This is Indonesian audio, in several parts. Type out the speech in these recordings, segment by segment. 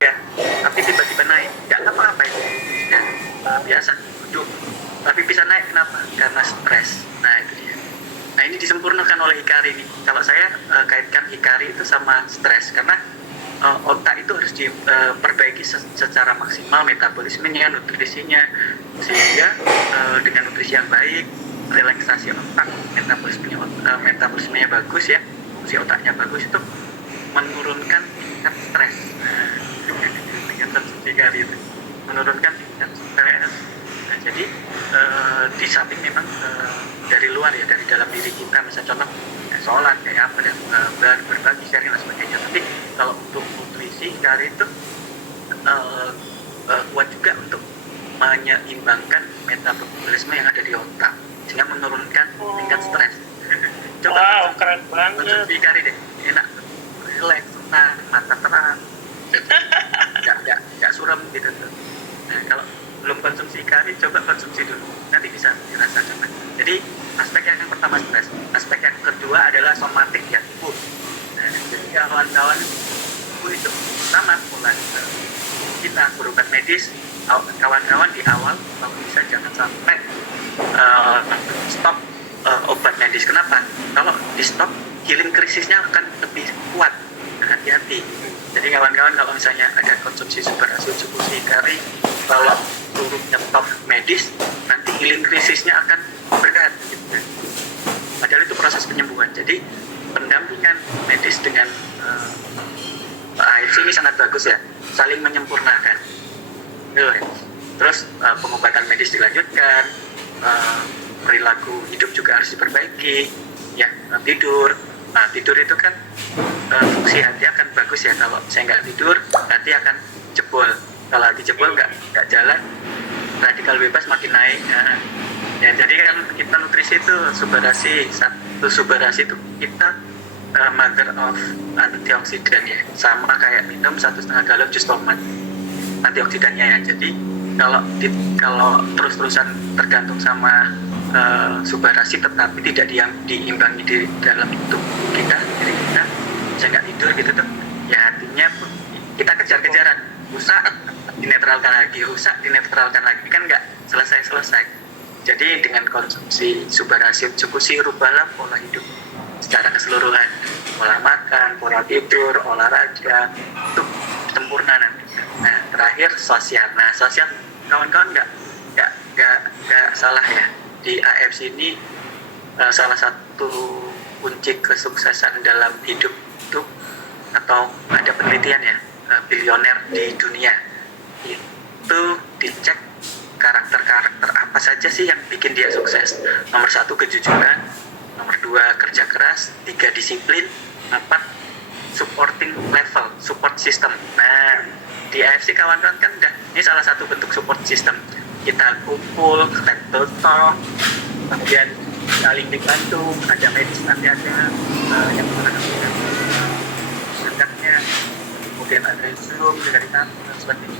ya, tapi tiba-tiba naik, nggak apa-apa itu ya, biasa duduk, tapi bisa naik kenapa? Karena stres. Nah itu dia. Nah ini disempurnakan oleh Hikari nih. Kalau saya kaitkan Hikari itu sama stres, karena otak itu harus diperbaiki secara maksimal, metabolismenya, nutrisinya, sehingga dengan nutrisi yang baik, relaksasi otak, metabolismenya bagus ya, fungsi otaknya bagus, itu menurunkan tingkat stres. Dengan konsumsi kari itu menurunkan tingkat stres. Nah, jadi di samping memang dari luar ya, dari dalam diri kita, misalnya contoh kayak sholat, kayak apa, dan berbagi, sharing dan sebagainya. Tapi kalau untuk nutrisi kari itu kuat juga untuk menyeimbangkan metabolisme yang ada di otak, sehingga menurunkan tingkat stres. Wow, keren banget. Konsumsi kari deh, enak, relax, tenang, mata terang, nggak suram gitu tuh. Nah kalau belum konsumsi kari, coba konsumsi dulu, nanti bisa dirasakan. Jadi aspek yang pertama stres, aspek yang kedua adalah somatik ya, tubuh. Nah, jadi kawan-kawan tubuh itu sama mulai kita berobat medis, kawan-kawan di awal kalau bisa jangan sampai stop obat medis. Kenapa? Kalau di stop, healing krisisnya akan lebih kuat. Hati-hati. Jadi kawan-kawan kalau misalnya ada konsumsi superasi, konsumsi kari, kalau turun stop medis, nanti healing krisisnya akan berat. Gitu. Padahal itu proses penyembuhan. Jadi pendampingan medis dengan AFC ini sangat bagus ya, saling menyempurnakan. Terus pengobatan medis dilanjutkan, perilaku hidup juga harus diperbaiki, ya, tidur. Nah tidur itu kan fungsi hati akan bagus ya. Kalau saya nggak tidur, hati akan jebol. Kalau hati jebol nggak jalan, radikal bebas makin naik. Nah, ya jadi kan kita nutrisi itu satu subarasi itu kita mother of antioksidan ya, sama kayak minum 1,5 galon jus tomat antioksidannya ya. Jadi kalau terus-terusan tergantung sama subarasi tetapi tidak diimbangi di dalam tubuh kita, diri kita, bisa nggak tidur gitu tuh ya, hatinya kita kejar-kejaran, rusak dinetralkan lagi, kan nggak selesai. Jadi dengan konsumsi subarasi, cukup rubahlah pola hidup secara keseluruhan, pola makan, pola tidur, olahraga, itu sempurna nanti. Nah terakhir sosial. Nah sosial kawan-kawan nggak salah ya, di AFC ini salah satu kunci kesuksesan dalam hidup itu, atau ada penelitian ya, bilioner di dunia itu dicek karakter apa saja sih yang bikin dia sukses. Nomor 1 kejujuran, nomor 2 kerja keras, 3 disiplin, 4 supporting level, support system. Nah di AFC kawan-kawan kan ini salah satu bentuk support system. Kita kumpul, table talk, kemudian saling dibantu, ada medis, nanti ada yang menggunakan sedangnya, kemudian ada Zoom dari kami dan sebagainya.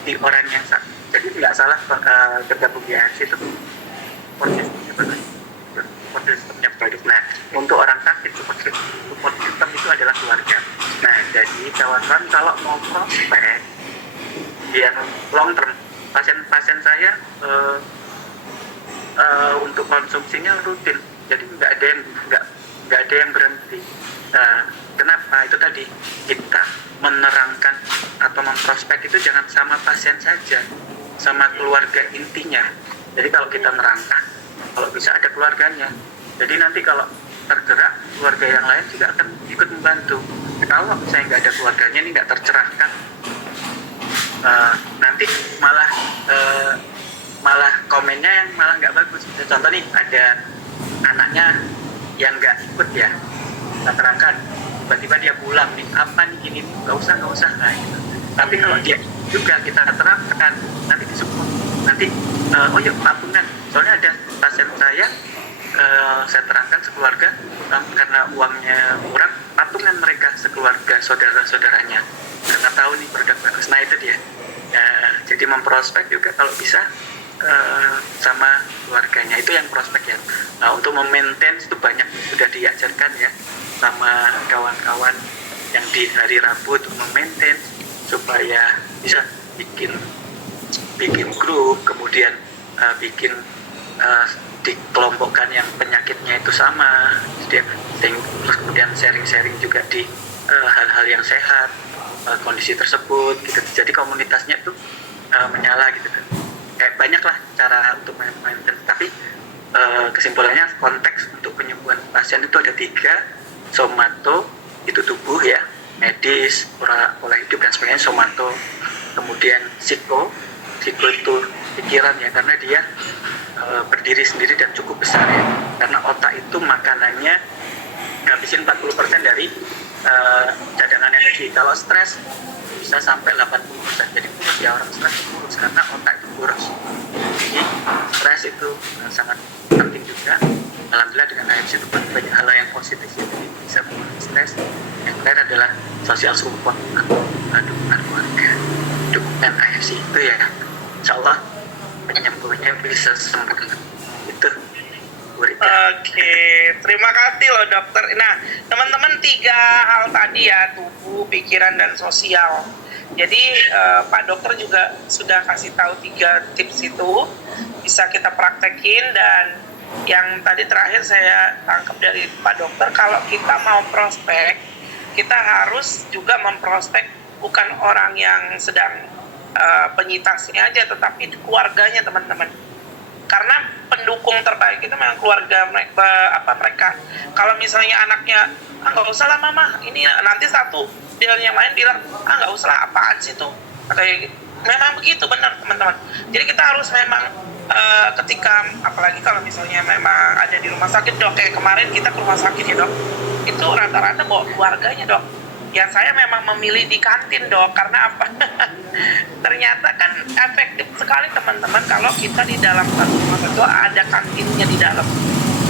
Di orang yang sakit, jadi tidak salah tergabung di AFC itu support systemnya bagus. Nah untuk orang sakit, support system itu adalah keluarga. Nah jadi kawan-kawan kalau mau prospek biar long term, pasien saya untuk konsumsinya rutin, jadi nggak ada yang berhenti. Kenapa? Itu tadi kita menerangkan atau memprospek itu jangan sama pasien saja, sama keluarga intinya. Jadi kalau kita nerangkan, kalau bisa ada keluarganya, jadi nanti kalau tergerak, keluarga yang lain juga akan ikut membantu. Kalau saya nggak ada keluarganya, ini nggak tercerahkan, nanti malah komennya yang malah nggak bagus. Contoh nih, ada anaknya yang nggak ikut ya, kita terangkan, tiba-tiba dia pulang nih, apa nih gini, nggak usah nah, gitu. Tapi kalau dia juga kita terangkan, nanti disupport, nanti oh ya patungan. Soalnya ada pasien saya terangkan sekeluarga, karena uangnya kurang, patungan mereka sekeluarga, saudara-saudaranya, karena tahu nih produk bagus. Nah itu dia. Jadi memprospek juga kalau bisa sama keluarganya, itu yang prospek ya. Nah untuk memaintain itu banyak sudah diajarkan ya sama kawan-kawan yang di hari Rabu untuk memaintain supaya bisa bikin grup, kemudian bikin dikelompokkan yang penyakitnya itu sama, terus kemudian sharing-sharing juga di hal-hal yang sehat, kondisi tersebut gitu. Jadi komunitasnya itu menyala gitu kan. Kayak banyak lah cara untuk maintain, tapi kesimpulannya konteks untuk penyembuhan pasien itu ada 3: somato itu tubuh ya, medis, pola hidup dan sebagainya, somato. Kemudian psiko itu pikiran ya, karena dia berdiri sendiri dan cukup besar ya, karena otak itu makanannya ngabisin 40% dari cadangan energi. Kalau stres bisa sampai 80%. Jadi kurus ya, orang stres kurus karena otak itu kurus. Jadi stres itu sangat penting juga. Alhamdulillah dengan AFC itu banyak hal yang positif, jadi bisa mengurangi stres. Yang terakhir adalah social support atau dukungan keluarga. Dukungan AFC itu ya, insya Allah penyembuhannya bisa sempurna. Itu Oke, terima kasih loh dokter. Nah, teman-teman 3 hal tadi ya, tubuh, pikiran, dan sosial. Jadi Pak Dokter juga sudah kasih tahu 3 tips itu, bisa kita praktekin. Dan yang tadi terakhir saya tangkap dari Pak Dokter, kalau kita mau prospek, kita harus juga memprospek bukan orang yang sedang penyintasnya aja, tetapi keluarganya teman-teman. Karena pendukung terbaik itu memang keluarga mereka. Kalau misalnya anaknya nggak usah lah mama, ini nanti satu dan yang lain bilang nggak usah lah, apaan sih tuh, kayak gitu. Memang begitu, benar teman-teman. Jadi kita harus memang ketika, apalagi kalau misalnya memang ada di rumah sakit dok, kayak kemarin kita ke rumah sakit ya dok, itu rata-rata bawa keluarganya dok. Ya saya memang memilih di kantin dok, karena apa? Ternyata kan efektif sekali teman-teman kalau kita di dalam satu rumah sakit itu ada kantinnya di dalam.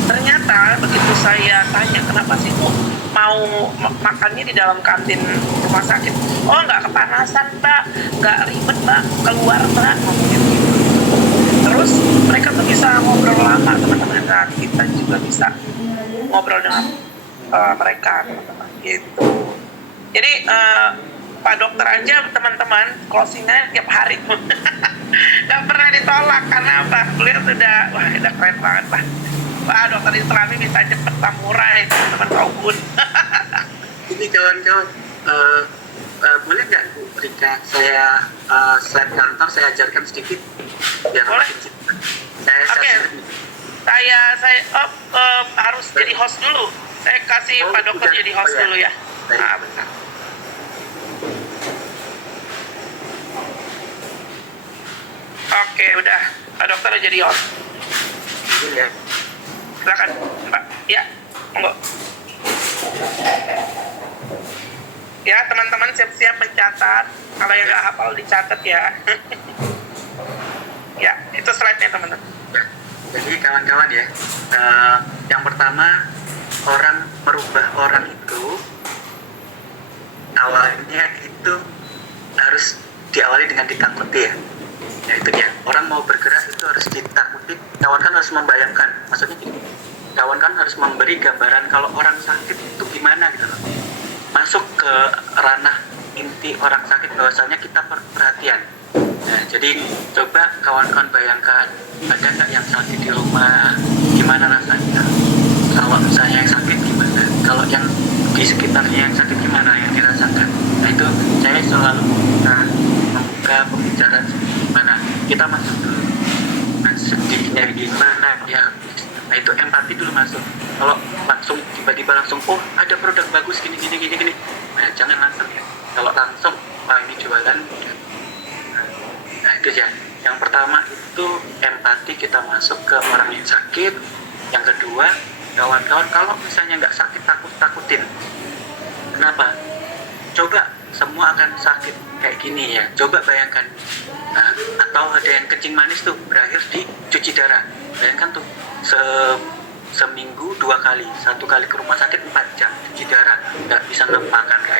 Ternyata begitu saya tanya kenapa sih Bu mau makannya di dalam kantin rumah sakit, oh nggak kepanasan mbak, nggak ribet mbak, keluar mbak, ngomongnya gitu. Terus mereka tuh bisa ngobrol lama teman-teman. Nah kita juga bisa ngobrol dengan mereka teman-teman gitu. Jadi Pak Dokter aja teman-teman closingnya tiap hari tuh nggak pernah ditolak. Karena apa? Beliau sudah udah keren banget lah. Pak Dokter Islami bisa cepet samurai teman-teman kaubun. Ini kawan-kawan boleh nggak Bu Rika saya slide kantor saya ajarkan sedikit biar boleh. Saya Harus jadi host dulu. Saya kasih Pak Dokter jadi host dulu ya. Nah, bentar. Oke, udah. Pak Dokter jadi host. Ya. Silakan, Mbak. Ya, monggo. Ya, teman-teman siap-siap mencatat. Kalau yang nggak hafal dicatat ya. Ya, itu slide-nya teman-teman. Jadi kawan-kawan ya, yang pertama merubah orang itu awalnya itu harus diawali dengan ditakuti ya. Ya itu dia, orang mau bergerak itu harus ditakuti. Kawan kan harus membayangkan, maksudnya gini, kawan kan harus memberi gambaran kalau orang sakit itu gimana gitu loh. Masuk ke ranah inti orang sakit, bahwasanya kita perhatian. Nah, jadi coba kawan-kawan bayangkan, ada nggak yang sakit di rumah, gimana rasanya? Kalau misalnya yang sakit gimana? Kalau yang di sekitarnya yang sakit gimana yang dirasakan? Nah itu saya selalu membuka pembicaraan gimana kita masuk dulu. Nah sedihnya gimana ya? Nah itu empati dulu masuk. Kalau langsung tiba-tiba langsung ada produk bagus gini, nah jangan langsung ya. Kalau langsung ini jualan. Nah itu ya. Yang pertama itu empati, kita masuk ke orang yang sakit. Yang kedua, kawan-kawan kalau misalnya nggak sakit, takutin. Kenapa? Coba semua akan sakit kayak gini ya. Coba bayangkan. Nah, atau ada yang kencing manis tuh berakhir di cuci darah. Bayangkan tuh seminggu 2 kali, 1 kali ke rumah sakit 4 jam cuci darah, nggak bisa makan, nggak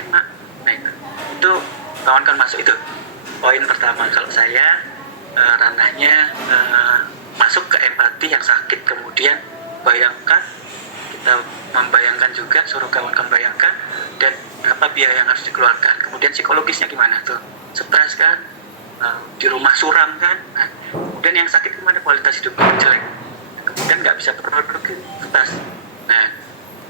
enak. Nah itu kawan-kawan masuk itu. Poin pertama kalau saya ranahnya masuk ke empati yang sakit, kemudian bayangkan, kita membayangkan juga, suruh kawan-kawan bayangkan, dan berapa biaya yang harus dikeluarkan. Kemudian psikologisnya gimana tuh, stres kan, di rumah suram kan. Nah, kemudian yang sakit gimana, kualitas hidup jelek, kemudian nggak bisa produktivitas, nah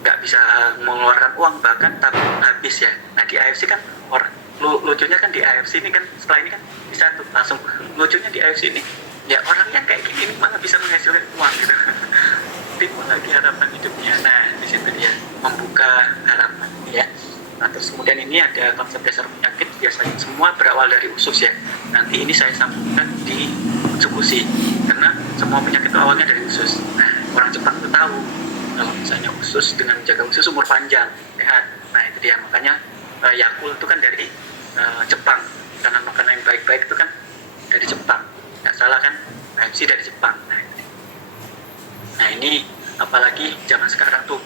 nggak bisa mengeluarkan uang, bahkan tabung habis ya. Nah di AFC kan lucunya kan di AFC ini kan, setelah ini kan bisa tuh langsung, lucunya di AFC ini ya orangnya kayak gini malah bisa menghasilkan uang gitu. Timbul lagi harapan hidupnya. Nah di situ dia membuka harapan ya. Nah terus kemudian ini ada konsep dasar penyakit, biasanya semua berawal dari usus ya. Nanti ini saya sambungkan di Tsukushi, karena semua penyakit itu awalnya dari usus. Nah orang Jepang tuh tahu kalau misalnya usus, dengan menjaga usus umur panjang, sehat. Nah itu dia, makanya Yakult itu kan dari Jepang, karena makanan yang baik-baik itu kan dari Jepang, nggak salah kan, AFC dari Jepang. Nah ini apalagi zaman sekarang tuh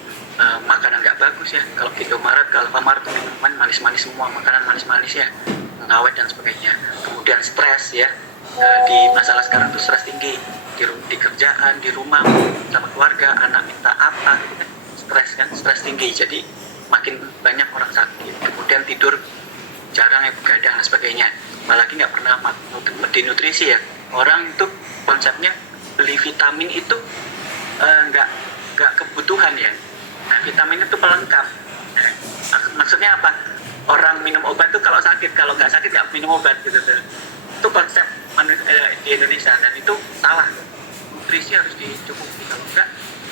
makanan nggak bagus ya. Kalau ke Indomaret, ke Alfamart tuh minuman manis-manis semua, makanan manis-manis ya, pengawet dan sebagainya. Kemudian stres ya, di masalah sekarang tuh stres tinggi, di kerjaan, di rumah, sama keluarga, anak minta apa gitu kan, stres tinggi, jadi makin banyak orang sakit. Kemudian tidur jarang ya, begadang dan sebagainya, apalagi nggak pernah di nutrisi ya. Orang itu konsepnya beli vitamin itu nggak kebutuhan ya. Nah vitamin itu pelengkap. Nah, maksudnya apa, orang minum obat tuh kalau sakit, kalau nggak sakit nggak minum obat gitu tuh. Itu konsep di Indonesia, dan itu salah. Nutrisi harus dicukupi, kalau enggak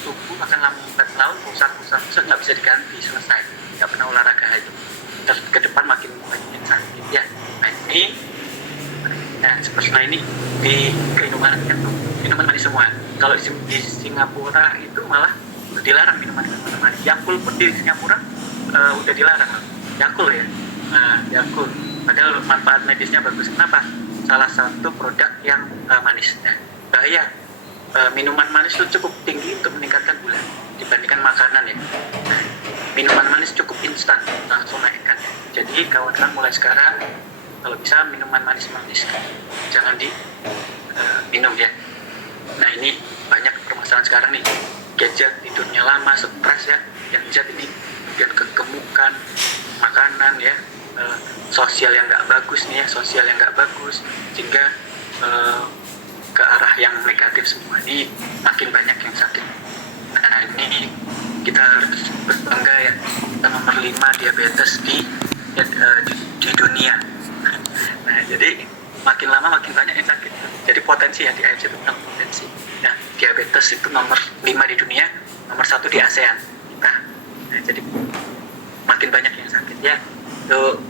tubuh akan lambat laun, rusak nggak bisa diganti, selesai, nggak pernah olahraga itu, terus ke depan makin sakit ya. Nah ini di minuman kan tuh minuman manis semua. Kalau di Singapura itu malah dilarang minuman manis. Yakult pun di Singapura udah dilarang, Yakult ya. Nah Yakult padahal manfaat medisnya bagus. Kenapa? Salah satu produk yang manis. Nah, bahaya minuman manis itu cukup tinggi untuk meningkatkan gula dibandingkan makanan ya. Nah, minuman manis cukup instan, langsung naikkan ya. Jadi kawan-kawan mulai sekarang kalau bisa minuman manis-manis jangan minum ya. Nah ini banyak permasalahan sekarang nih, gadget, tidurnya lama, stres ya, yang zat ini, kemudian kegemukan, makanan ya, sosial yang nggak bagus nih ya, sehingga ke arah yang negatif semua. Ini makin banyak yang sakit. Nah ini kita harus berbangga ya, kita nomor 5 diabetes di dunia. Nah jadi makin lama makin banyak yang sakit. Jadi potensi ya, di AFC itu tentang potensi. Nah diabetes itu nomor 5 di dunia, nomor 1 di ASEAN. Nah jadi makin banyak yang sakit ya. Itu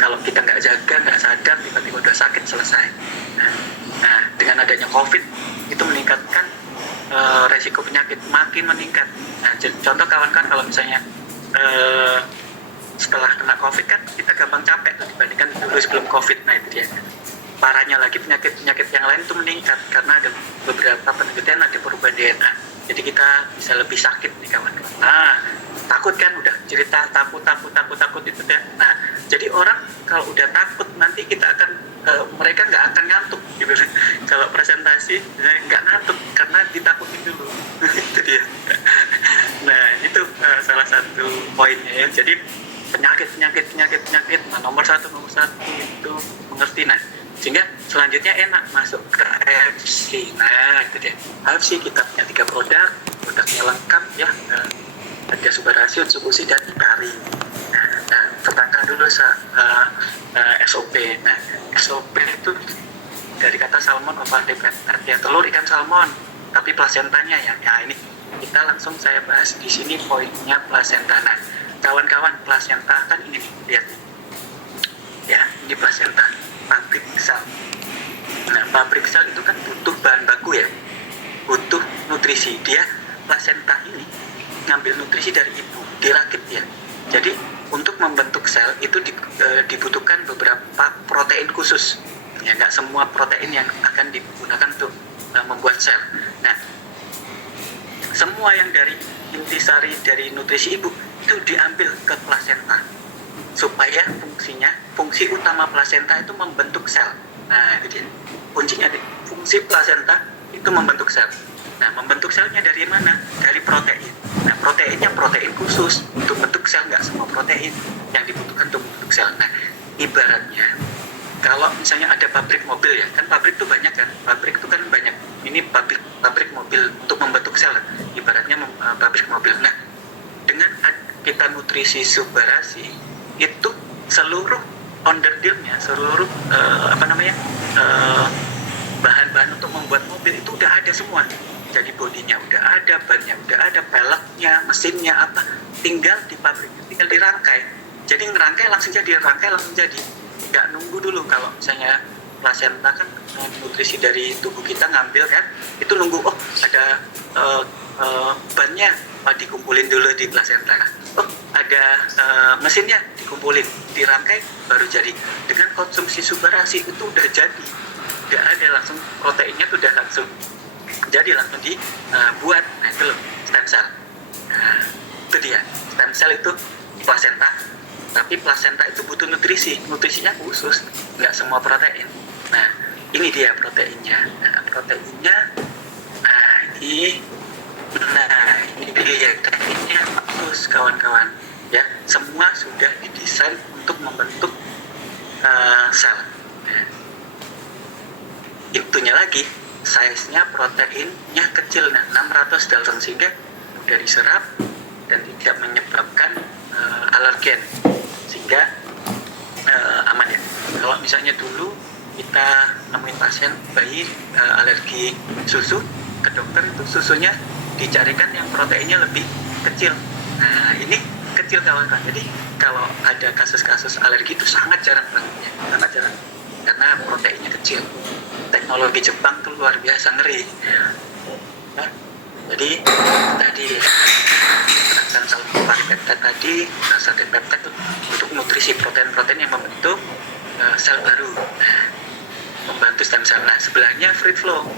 kalau kita nggak jaga, nggak sadar, tiba-tiba udah sakit, selesai. Nah dengan adanya COVID itu meningkatkan resiko penyakit, makin meningkat. Nah contoh kawan-kawan, kalau misalnya setelah kena COVID kan kita gampang capek tuh dibandingkan dulu sebelum COVID. Nah itu dia, parahnya lagi penyakit yang lain itu meningkat karena ada beberapa penelitian, ada perubahan DNA. Jadi kita bisa lebih sakit nih kawan-kawan. Nah takut kan, udah cerita takut itu kan. Nah jadi orang kalau udah takut nanti kita akan mereka nggak akan ngantuk gitu. Kalau presentasi nggak ngantuk karena ditakutin dulu. Itu dia. Nah itu salah satu poinnya ya. Jadi penyakit. Nah, nomor satu itu mengerti. Nah sehingga selanjutnya enak masuk ke AFC. Nah itu dia, AFC kita punya 3 produknya lengkap ya, ada Subarasio, Tsukushi, dan Hikari. Nah pertanyaan dulu SOP. Nah SOP itu dari kata salmon ovaltipes, artinya telur ikan salmon, tapi plasentanya ya. Nah ini kita langsung saya bahas di sini poinnya plasenta. Nah kawan-kawan, plasenta kan ini lihat ya, ini plasenta pabrik sel. Nah pabrik sel itu kan butuh bahan baku ya, butuh nutrisi. Dia plasenta ini ngambil nutrisi dari ibu, dirakit ya. Jadi untuk membentuk sel itu dibutuhkan beberapa protein khusus. Ya nggak semua protein yang akan digunakan untuk membuat sel. Nah semua yang dari intisari dari nutrisi ibu itu diambil ke plasenta supaya fungsi utama plasenta itu membentuk sel. Nah itu dia kuncinya, fungsi plasenta itu membentuk sel. Nah membentuk selnya dari mana? Dari protein. Nah proteinnya protein khusus untuk bentuk sel, nggak semua protein. yang dibutuhkan untuk membentuk sel. Nah, ibaratnya kalau misalnya ada pabrik mobil ya, kan pabrik tuh banyak kan, pabrik tuh kan banyak. Ini pabrik mobil untuk membentuk sel, ibaratnya pabrik mobil. Nah, dengan kita nutrisi subarasi itu seluruh onderdilnya, seluruh bahan-bahan untuk membuat mobil itu udah ada semua. Jadi bodinya udah ada, bannya udah ada, peleknya, mesinnya apa, tinggal di pabrik, tinggal dirangkai. Jadi ngerangkai langsung jadi, rangkai langsung jadi. Nggak nunggu dulu. Kalau misalnya plasenta kan nutrisi dari tubuh kita ngambil kan, itu nunggu ada bannya, dikumpulin dulu di plasenta. Ada mesinnya, dikumpulin, dirangkai, baru jadi. Dengan konsumsi subarasi itu udah jadi, udah ada langsung, proteinnya tuh udah langsung jadi, langsung dibuat. Nah itu loh stem cell. Nah, itu dia, stem cell itu plasenta, tapi plasenta itu butuh nutrisinya khusus, nggak semua protein. Nah ini dia proteinnya. Nah ini dia proteinnya khusus kawan-kawan ya, semua sudah didesain untuk membentuk sel. Nah, itunya lagi, size-nya proteinnya kecil, 600 dalton, sehingga mudah diserap dan tidak menyebabkan alergen, sehingga aman ya. Kalau misalnya dulu kita nemuin pasien bayi alergi susu, ke dokter itu susunya dicarikan yang proteinnya lebih kecil. Nah ini kecil kawan-kawan, jadi kalau ada kasus-kasus alergi itu sangat jarang banget ya, sangat jarang, karena proteinnya kecil. Teknologi Jepang tuh luar biasa ngeri. Nah, jadi tadi gerakan salpari peptide tadi, salpari peptide itu untuk nutrisi protein-protein yang membentuk sel baru, membantu stem cell. Nah sebelahnya fruit flow,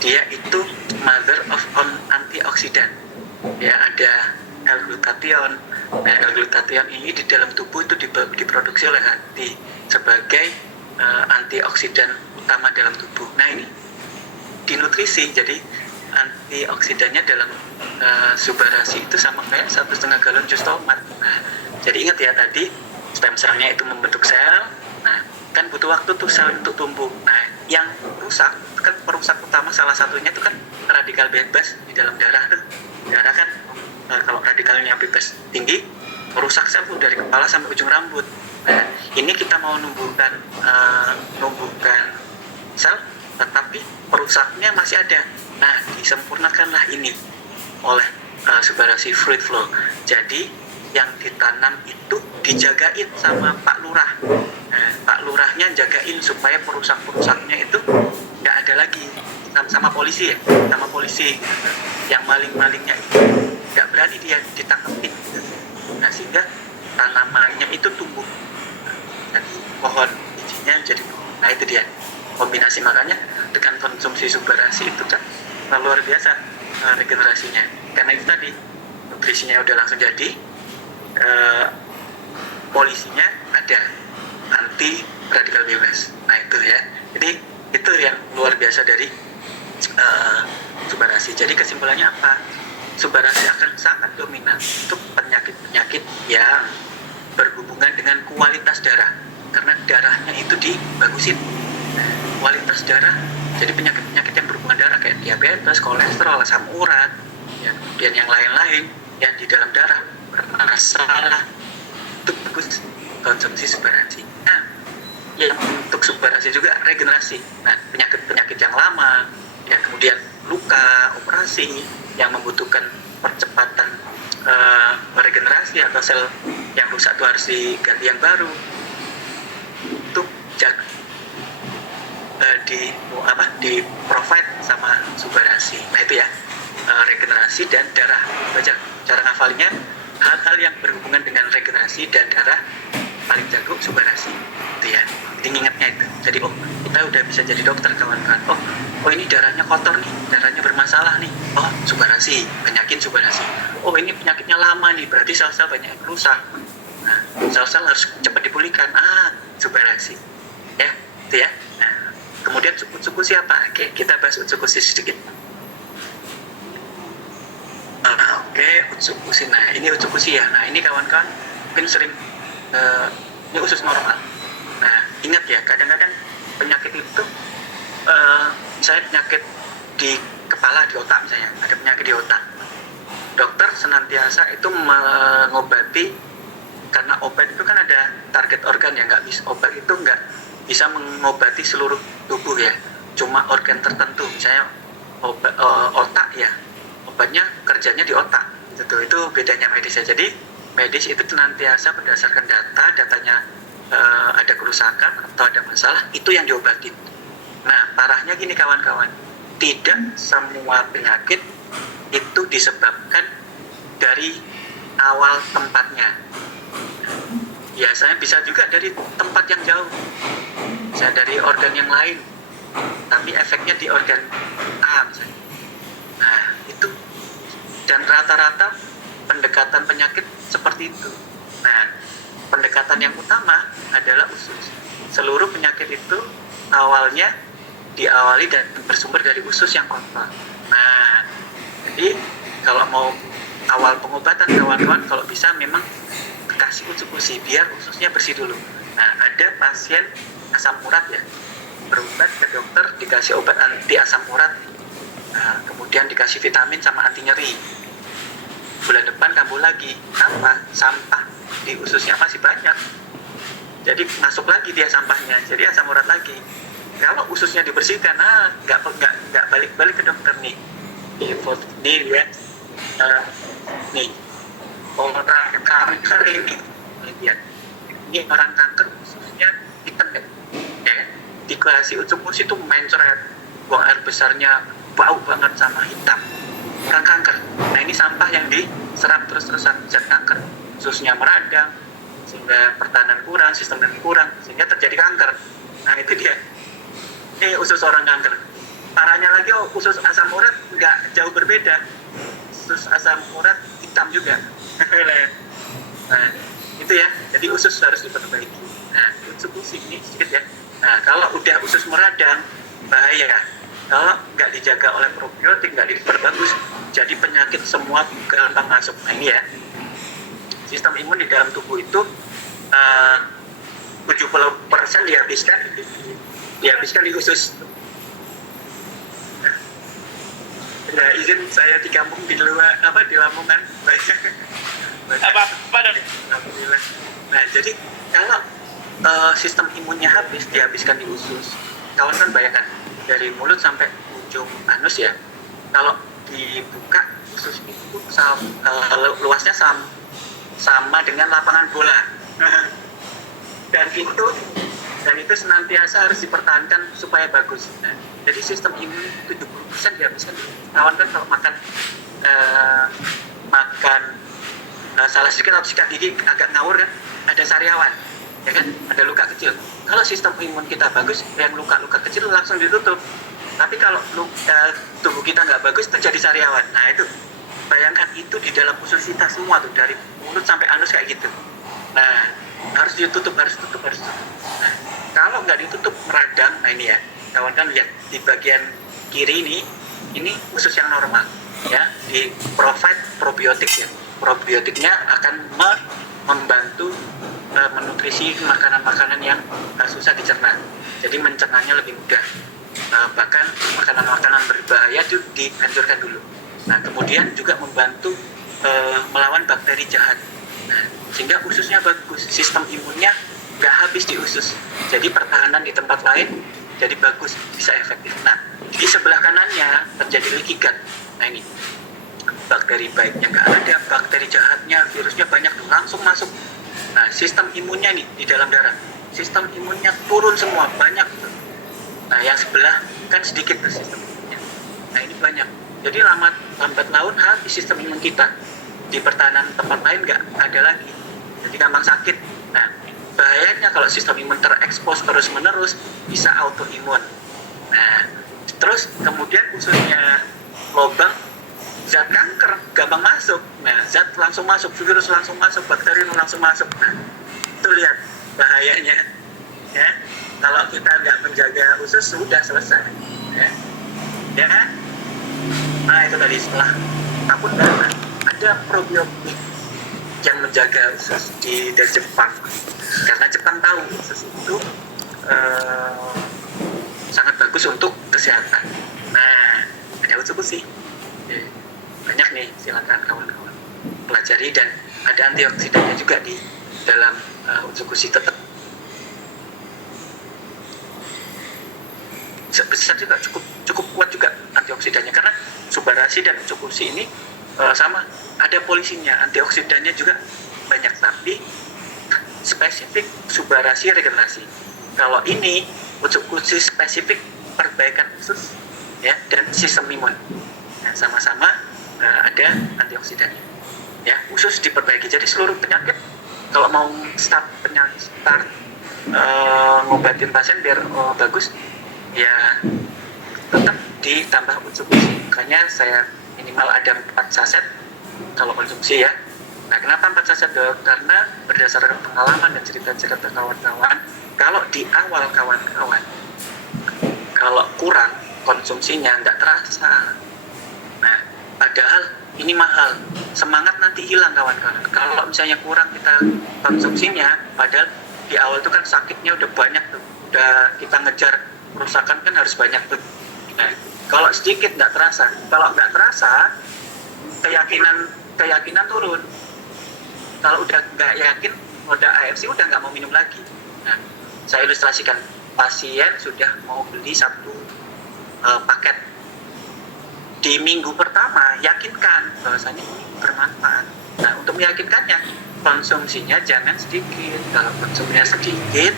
dia itu mother of antioksidan. Ya ada L-glutathione. Nah L-glutathione ini di dalam tubuh itu diproduksi oleh hati sebagai antioksidan utama dalam tubuh. Nah ini dinutrisi, jadi antioksidannya dalam subarasi itu sama kayak 1,5 galon jus tomat. Nah, jadi ingat ya tadi stem cellnya itu membentuk sel. Nah kan butuh waktu tuh sel untuk tumbuh. Nah yang rusak kan, perusak utama salah satunya itu kan radikal bebas di dalam darah tuh. Darah kan kalau radikalnya bebas tinggi, merusak sel tuh dari kepala sampai ujung rambut. Nah ini kita mau numbuhkan sel, tetapi perusaknya masih ada. Nah disempurnakanlah ini oleh subarasi fruit flow. Jadi yang ditanam itu dijagain sama Pak Lurah. Nah, Pak Lurahnya jagain supaya perusak-perusaknya itu nggak ada lagi. Sama polisi ya, sama polisi. Yang maling-malingnya itu nggak berani dia ditangkapin. Nah sehingga tanamannya itu tumbuh. Jadi pohon bijinya jadi pohon. Nah itu dia kombinasi, makanya dengan konsumsi subarasi itu kan luar biasa regenerasinya. Karena itu tadi nutrisinya udah langsung jadi, polisinya ada, anti radikal bebas. Nah itu ya, jadi itu yang luar biasa dari subarasi. Jadi kesimpulannya apa? Subarasi akan sangat dominan untuk penyakit-penyakit yang berhubungan dengan kualitas darah, karena darahnya itu dibagusin. Kualitas darah, jadi penyakit-penyakit yang berhubungan darah kayak diabetes, kolesterol, asam urat, ya, kemudian yang lain-lain yang di dalam darah bermasalah, itu bagus konsumsi subarasi. Nah, yang untuk subarasi juga regenerasi. Nah, penyakit-penyakit yang lama, ya kemudian luka, operasi yang membutuhkan percepatan regenerasi atau sel yang rusak itu harus diganti yang baru, itu di provide sama subarasi. Nah itu ya, regenerasi dan darah. Baca cara ngafalnya, hal-hal yang berhubungan dengan regenerasi dan darah paling jago subarasi, itu ya. Jadi ingatnya itu. Jadi kita udah bisa jadi dokter kawan-kawan. Oh ini darahnya kotor nih, darahnya bermasalah nih. Oh subarasi, banyakin subarasi. Oh ini penyakitnya lama nih, berarti sel-sel banyak yang rusak. Nah, sel-sel harus cepat dipulihkan. Subarasi. Ya, itu ya. Nah, kemudian suku siapa? Oke, kita bahas utsukushi sedikit. Oke, utsukushi. Nah, ini utsukushi ya. Nah, ini kawan-kawan mungkin sering ini usus normal. Nah, ingat ya, kadang-kadang penyakit itu misalnya penyakit di kepala, di otak misalnya, ada penyakit di otak. Dokter senantiasa itu mengobati, karena obat itu kan ada target organ ya, nggak bisa, obat itu nggak bisa mengobati seluruh tubuh ya, cuma organ tertentu, misalnya otak ya, obatnya kerjanya di otak, itu bedanya medis ya. Jadi medis itu senantiasa berdasarkan datanya ada kerusakan atau ada masalah, itu yang diobatin. Nah, parahnya gini kawan-kawan, tidak semua penyakit itu disebabkan dari awal tempatnya. Biasanya bisa juga dari tempat yang jauh, bisa dari organ yang lain, tapi efeknya di organ A misalnya. Nah, itu, dan rata-rata pendekatan penyakit seperti itu. Nah, pendekatan yang utama adalah usus. Seluruh penyakit itu awalnya diawali dan bersumber dari usus yang kotor. Nah, jadi kalau mau awal pengobatan kawan-kawan, kalau bisa memang kasih usus biar ususnya bersih dulu. Nah, ada pasien asam urat ya, berobat ke dokter dikasih obat anti asam urat, nah, kemudian dikasih vitamin sama anti nyeri. Bulan depan kambuh lagi, apa? Sampah di ususnya masih banyak, jadi masuk lagi dia sampahnya, jadi asam urat lagi. Kalau ususnya dibersihkan, nggak balik-balik ke dokter nih ya, nih orang kanker ini, lihat, ini orang kanker ususnya hitam ya, dikasih usus itu mencret, buang air besarnya bau banget sama hitam, orang kanker. Nah, ini sampah yang diserap terus-terusan zat kanker, ususnya meradang sehingga pertahanan kurang, sistem kurang, sehingga terjadi kanker. Nah, itu dia, usus orang kanker. Parahnya lagi, usus asam urat nggak jauh berbeda, usus asam urat hitam juga. Nah, itu ya, jadi usus harus diperbaiki. Nah, usus ini sedikit ya. Nah, kalau udah usus meradang, bahaya. Kalau nggak dijaga oleh probiotik, nggak diperbagus, jadi penyakit semua gampang masuk. Nah, ini ya, sistem imun di dalam tubuh itu 70% dihabiskan di usus. Nah, izin saya di kampung di luar di Lamongan banyak apa dan alhamdulillah. Nah, jadi kalau sistem imunnya habis, dihabiskan di usus, kawan kan bayangkan dari mulut sampai ujung anus ya, kalau dibuka usus itu luasnya sama dengan lapangan bola. dan itu senantiasa harus dipertahankan supaya bagus. Nah, jadi sistem imun 70% dihabiskan. Kawan kan kalau makan salah sedikit atau sikat gigi agak ngawur kan, ada sariawan, ya kan, ada luka kecil. Kalau sistem imun kita bagus, yang luka-luka kecil langsung ditutup. Tapi kalau tubuh kita nggak bagus, itu jadi sariawan. Nah, itu bayangkan, itu di dalam usus kita semua tuh, dari mulut sampai anus kayak gitu. Nah, harus ditutup. Nah, kalau nggak ditutup meradang. Nah, ini ya, kawan kan lihat di bagian kiri ini usus yang normal ya, di provide probiotik ya. Probiotiknya akan membantu menutrisi makanan-makanan yang susah dicerna, jadi mencernanya lebih mudah. Bahkan makanan-makanan berbahaya itu dihancurkan dulu. Nah, kemudian juga membantu melawan bakteri jahat. Nah, sehingga ususnya bagus, sistem imunnya nggak habis di usus, jadi pertahanan di tempat lain jadi bagus, bisa efektif. Nah, di sebelah kanannya terjadi leaky gut. Nah, ini bakteri baiknya nggak ada, bakteri jahatnya, virusnya banyak tuh, langsung masuk. Nah, sistem imunnya nih di dalam darah, sistem imunnya turun semua, banyak tuh. Nah, yang sebelah kan sedikit tuh sistem imunnya. Nah, ini banyak. Jadi lambat laun habis sistem imun kita. Di pertahanan tempat lain nggak ada lagi. Jadi gampang sakit. Nah, bahayanya kalau sistem imun terekspos terus-menerus, bisa autoimun. Nah, terus kemudian ususnya lobang, zat kanker gampang masuk. Nah, zat langsung masuk, virus langsung masuk, bakteri langsung masuk. Nah, itu lihat bahayanya. Ya, kalau kita nggak menjaga usus, sudah selesai. Ya. Nah, itu tadi setelah tabur darah ada probiotik. yang menjaga usus dari Jepang, karena Jepang tahu usus itu sangat bagus untuk kesehatan. Nah, ada utsukushi. Banyak nih, silakan kawan-kawan pelajari, dan ada antioksidannya juga di dalam utsukushi. Tetap besar juga, cukup kuat juga antioksidannya, karena subarashi dan utsukushi ini sama, ada polisinya, antioksidannya juga banyak, tapi spesifik subarashi regenerasi. Kalau ini utsukushi spesifik perbaikan usus ya dan sistem imun. Nah, sama-sama ada antioksidannya. Ya, usus diperbaiki. Jadi seluruh penyakit, kalau mau start ngobatin pasien biar bagus, ya tetap ditambah utsukushi. Makanya saya minimal ada 4 saset kalau konsumsi ya. Nah, kenapa 4 saset, Dok? Karena berdasarkan pengalaman dan cerita-cerita kawan-kawan, kalau di awal kawan-kawan, kalau kurang konsumsinya nggak terasa. Nah, padahal ini mahal, semangat nanti hilang kawan-kawan. Kalau misalnya kurang kita konsumsinya, padahal di awal itu kan sakitnya udah banyak tuh, udah kita ngejar kerusakan kan harus banyak tuh. Nah, kalau sedikit nggak terasa, kalau nggak terasa, keyakinan turun. Kalau udah nggak yakin, udah AFC udah nggak mau minum lagi. Nah, saya ilustrasikan, pasien sudah mau beli 1 paket. Di minggu pertama, yakinkan bahwasanya ini bermanfaat. Nah, untuk meyakinkannya, konsumsinya jangan sedikit. Kalau konsumsinya sedikit,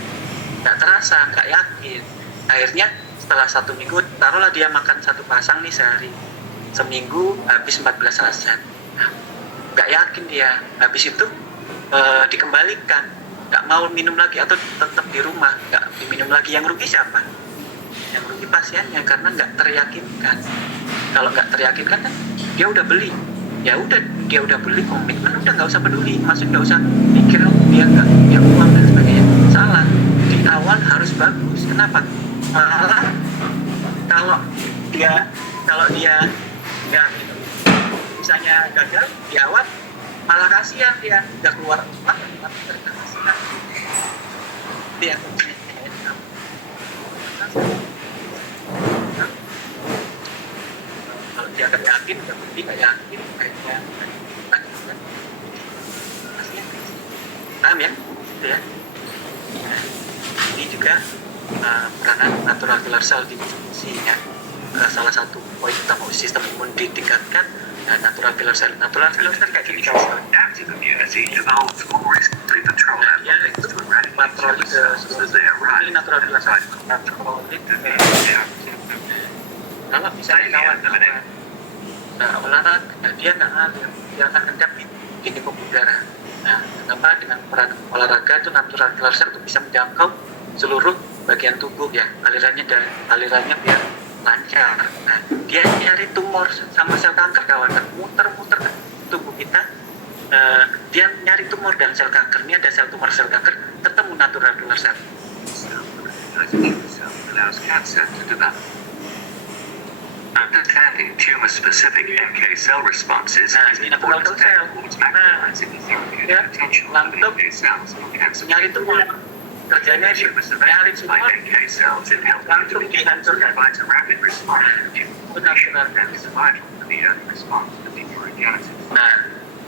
nggak terasa, nggak yakin. Akhirnya setelah 1 minggu, taruhlah dia makan 1 pasang nih sehari. Seminggu habis 14 saset. Nah, nggak yakin dia. Habis itu dikembalikan. Nggak mau minum lagi atau tetap di rumah, nggak diminum lagi. Yang rugi siapa? Yang rugi pasiennya, karena nggak teryakinkan. Kalau nggak teryakinkan kan dia udah beli, ya udah dia udah beli, komitmen, udah nggak usah peduli, maksudnya nggak usah mikir dia nggak punya uang dan sebagainya. Salah, di awal harus bagus. Kenapa? Malah kalau dia ya misalnya gagal di awal, malah kasihan dia nggak keluar uang, tapi terkasihan dia. Kalau dia nggak yakin, udah beli nggak yakin, kayaknya kasihan. Paham ya? Itu ya. Nah, ini juga peranan natural killer cell di utsukushi ya. Salah satu poin utama sistem imun ditingkatkan. Nah, natural killer cell kayak gini kawan. Active immunity evolves for risk to control Ya, itu patroli ke seluruh ini natural killer cell. Kalau misalnya kawan-kawan olahraga, dia nggak ngalir, dia akan endap di pembuluh darah. Nah, kenapa dengan peran olahraga itu natural killer cell itu bisa menjangkau seluruh bagian tubuh ya, alirannya biar lancar. Nah, dia nyari tumor sama sel kanker kawan-kawan, muter-muter ke tubuh kita, dia nyari tumor dan sel kanker. Ini ada sel tumor, sel kanker, ketemu natural killer cell. Allows cancer to develop. Understanding tumor-specific NK cell responses is an important step towards maximizing the therapeutic potential of NK cells for cancer. Nyari tumor, kerjanya di nyari tumor, NK cells in healthy langsung individuals dihancurkan. provides a rapid response to inflammation and is vital for the early response to tumorigenesis. Nah,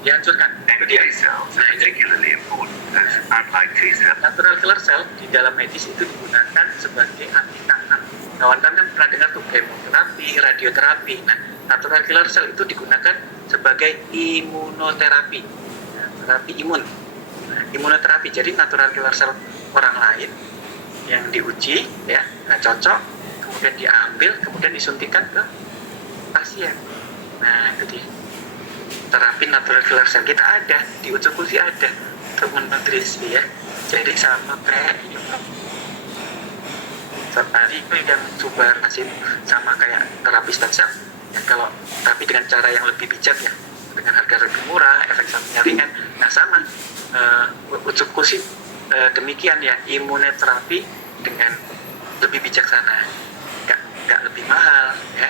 dihancurkan. Itu dia. NK cells are particularly important as, unlike T cells, Natural killer cell di dalam medis itu digunakan sebagai anti kanker. Kawan-kawan kan pernah dengar tuh kemoterapi, radioterapi. Nah, natural killer cell itu digunakan sebagai imunoterapi, terapi imun. Nah, imunoterapi. Jadi natural killer cell orang lain yang diuji, ya, nah cocok, kemudian diambil, kemudian disuntikan ke pasien. Nah, itu dia. Terapi natural killer cell kita ada di utsukushi, ada untuk menutrisi ya. Jadi sama kayak tadi itu yang subarashi sama kayak terapi stem cell ya, kalau tapi dengan cara yang lebih bijak ya, dengan harga lebih murah, efek sampingnya ringan. Nah, sama utsukushi demikian ya, imunoterapi dengan lebih bijaksana, nggak lebih mahal ya,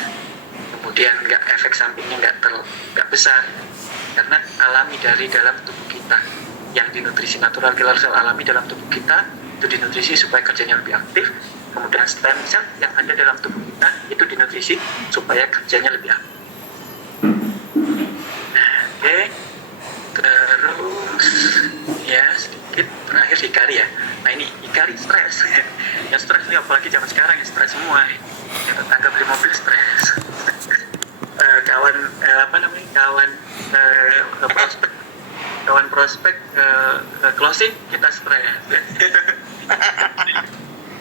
kemudian nggak efek sampingnya nggak besar karena alami dari dalam tubuh kita. kita. Yang di nutrisi natural killer cell alami dalam tubuh kita itu dinutrisi supaya kerjanya lebih aktif. Kemudian stem cell yang ada dalam tubuh kita itu dinutrisi supaya kerjanya lebih aktif. Oke, terus ya sedikit terakhir Hikari ya. Nah ini Hikari stres. Yang stres nih apalagi zaman sekarang yang stres semua. Yang tetangga beli mobil stres. Kawan prospek closing kita stres.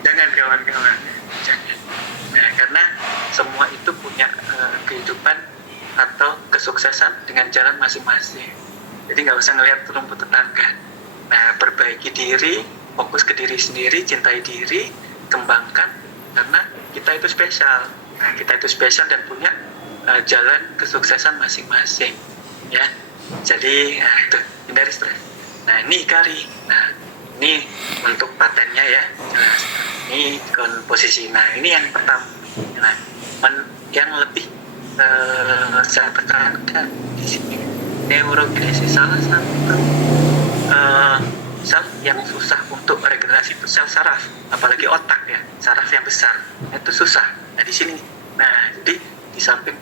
Jangan kawan-kawan. Jangan. Nah, karena semua itu punya kehidupan atau kesuksesan dengan jalan masing-masing. Jadi nggak usah ngelihat rumput tetangga. Nah, perbaiki diri, fokus ke diri sendiri, cintai diri, kembangkan, karena kita itu spesial. Nah, kita itu spesial dan punya jalan kesuksesan masing-masing, ya. Jadi, itu hindari stres. Nah, ini Hikari. Nah, ini untuk patennya ya, jelas. Ini komposisi. Nah, ini yang pertama. Nah, yang lebih saya tekankan di sini neurogenesis salah satu sel yang susah untuk regenerasi itu sel saraf, apalagi otak ya, saraf yang besar itu susah. Nah di sini, nah jadi di samping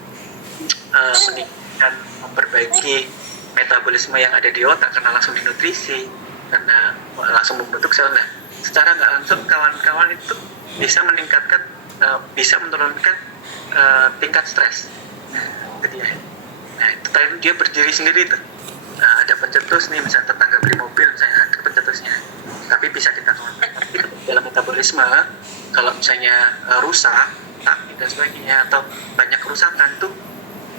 meningkatkan memperbaiki metabolisme yang ada di otak karena langsung dinutrisi, karena langsung membentuk sel. Nah secara nggak langsung kawan-kawan itu bisa meningkatkan, bisa menurunkan tingkat stres. Jadi ya, nah itu tadi dia berdiri sendiri tuh. Nah, ada pencetus nih, misalnya tetangga beli mobil, misalnya ada pencetusnya. Tapi bisa kita tuangkan dalam metabolisme. Kalau misalnya rusak, dan sebagainya, atau banyak kerusakan tuh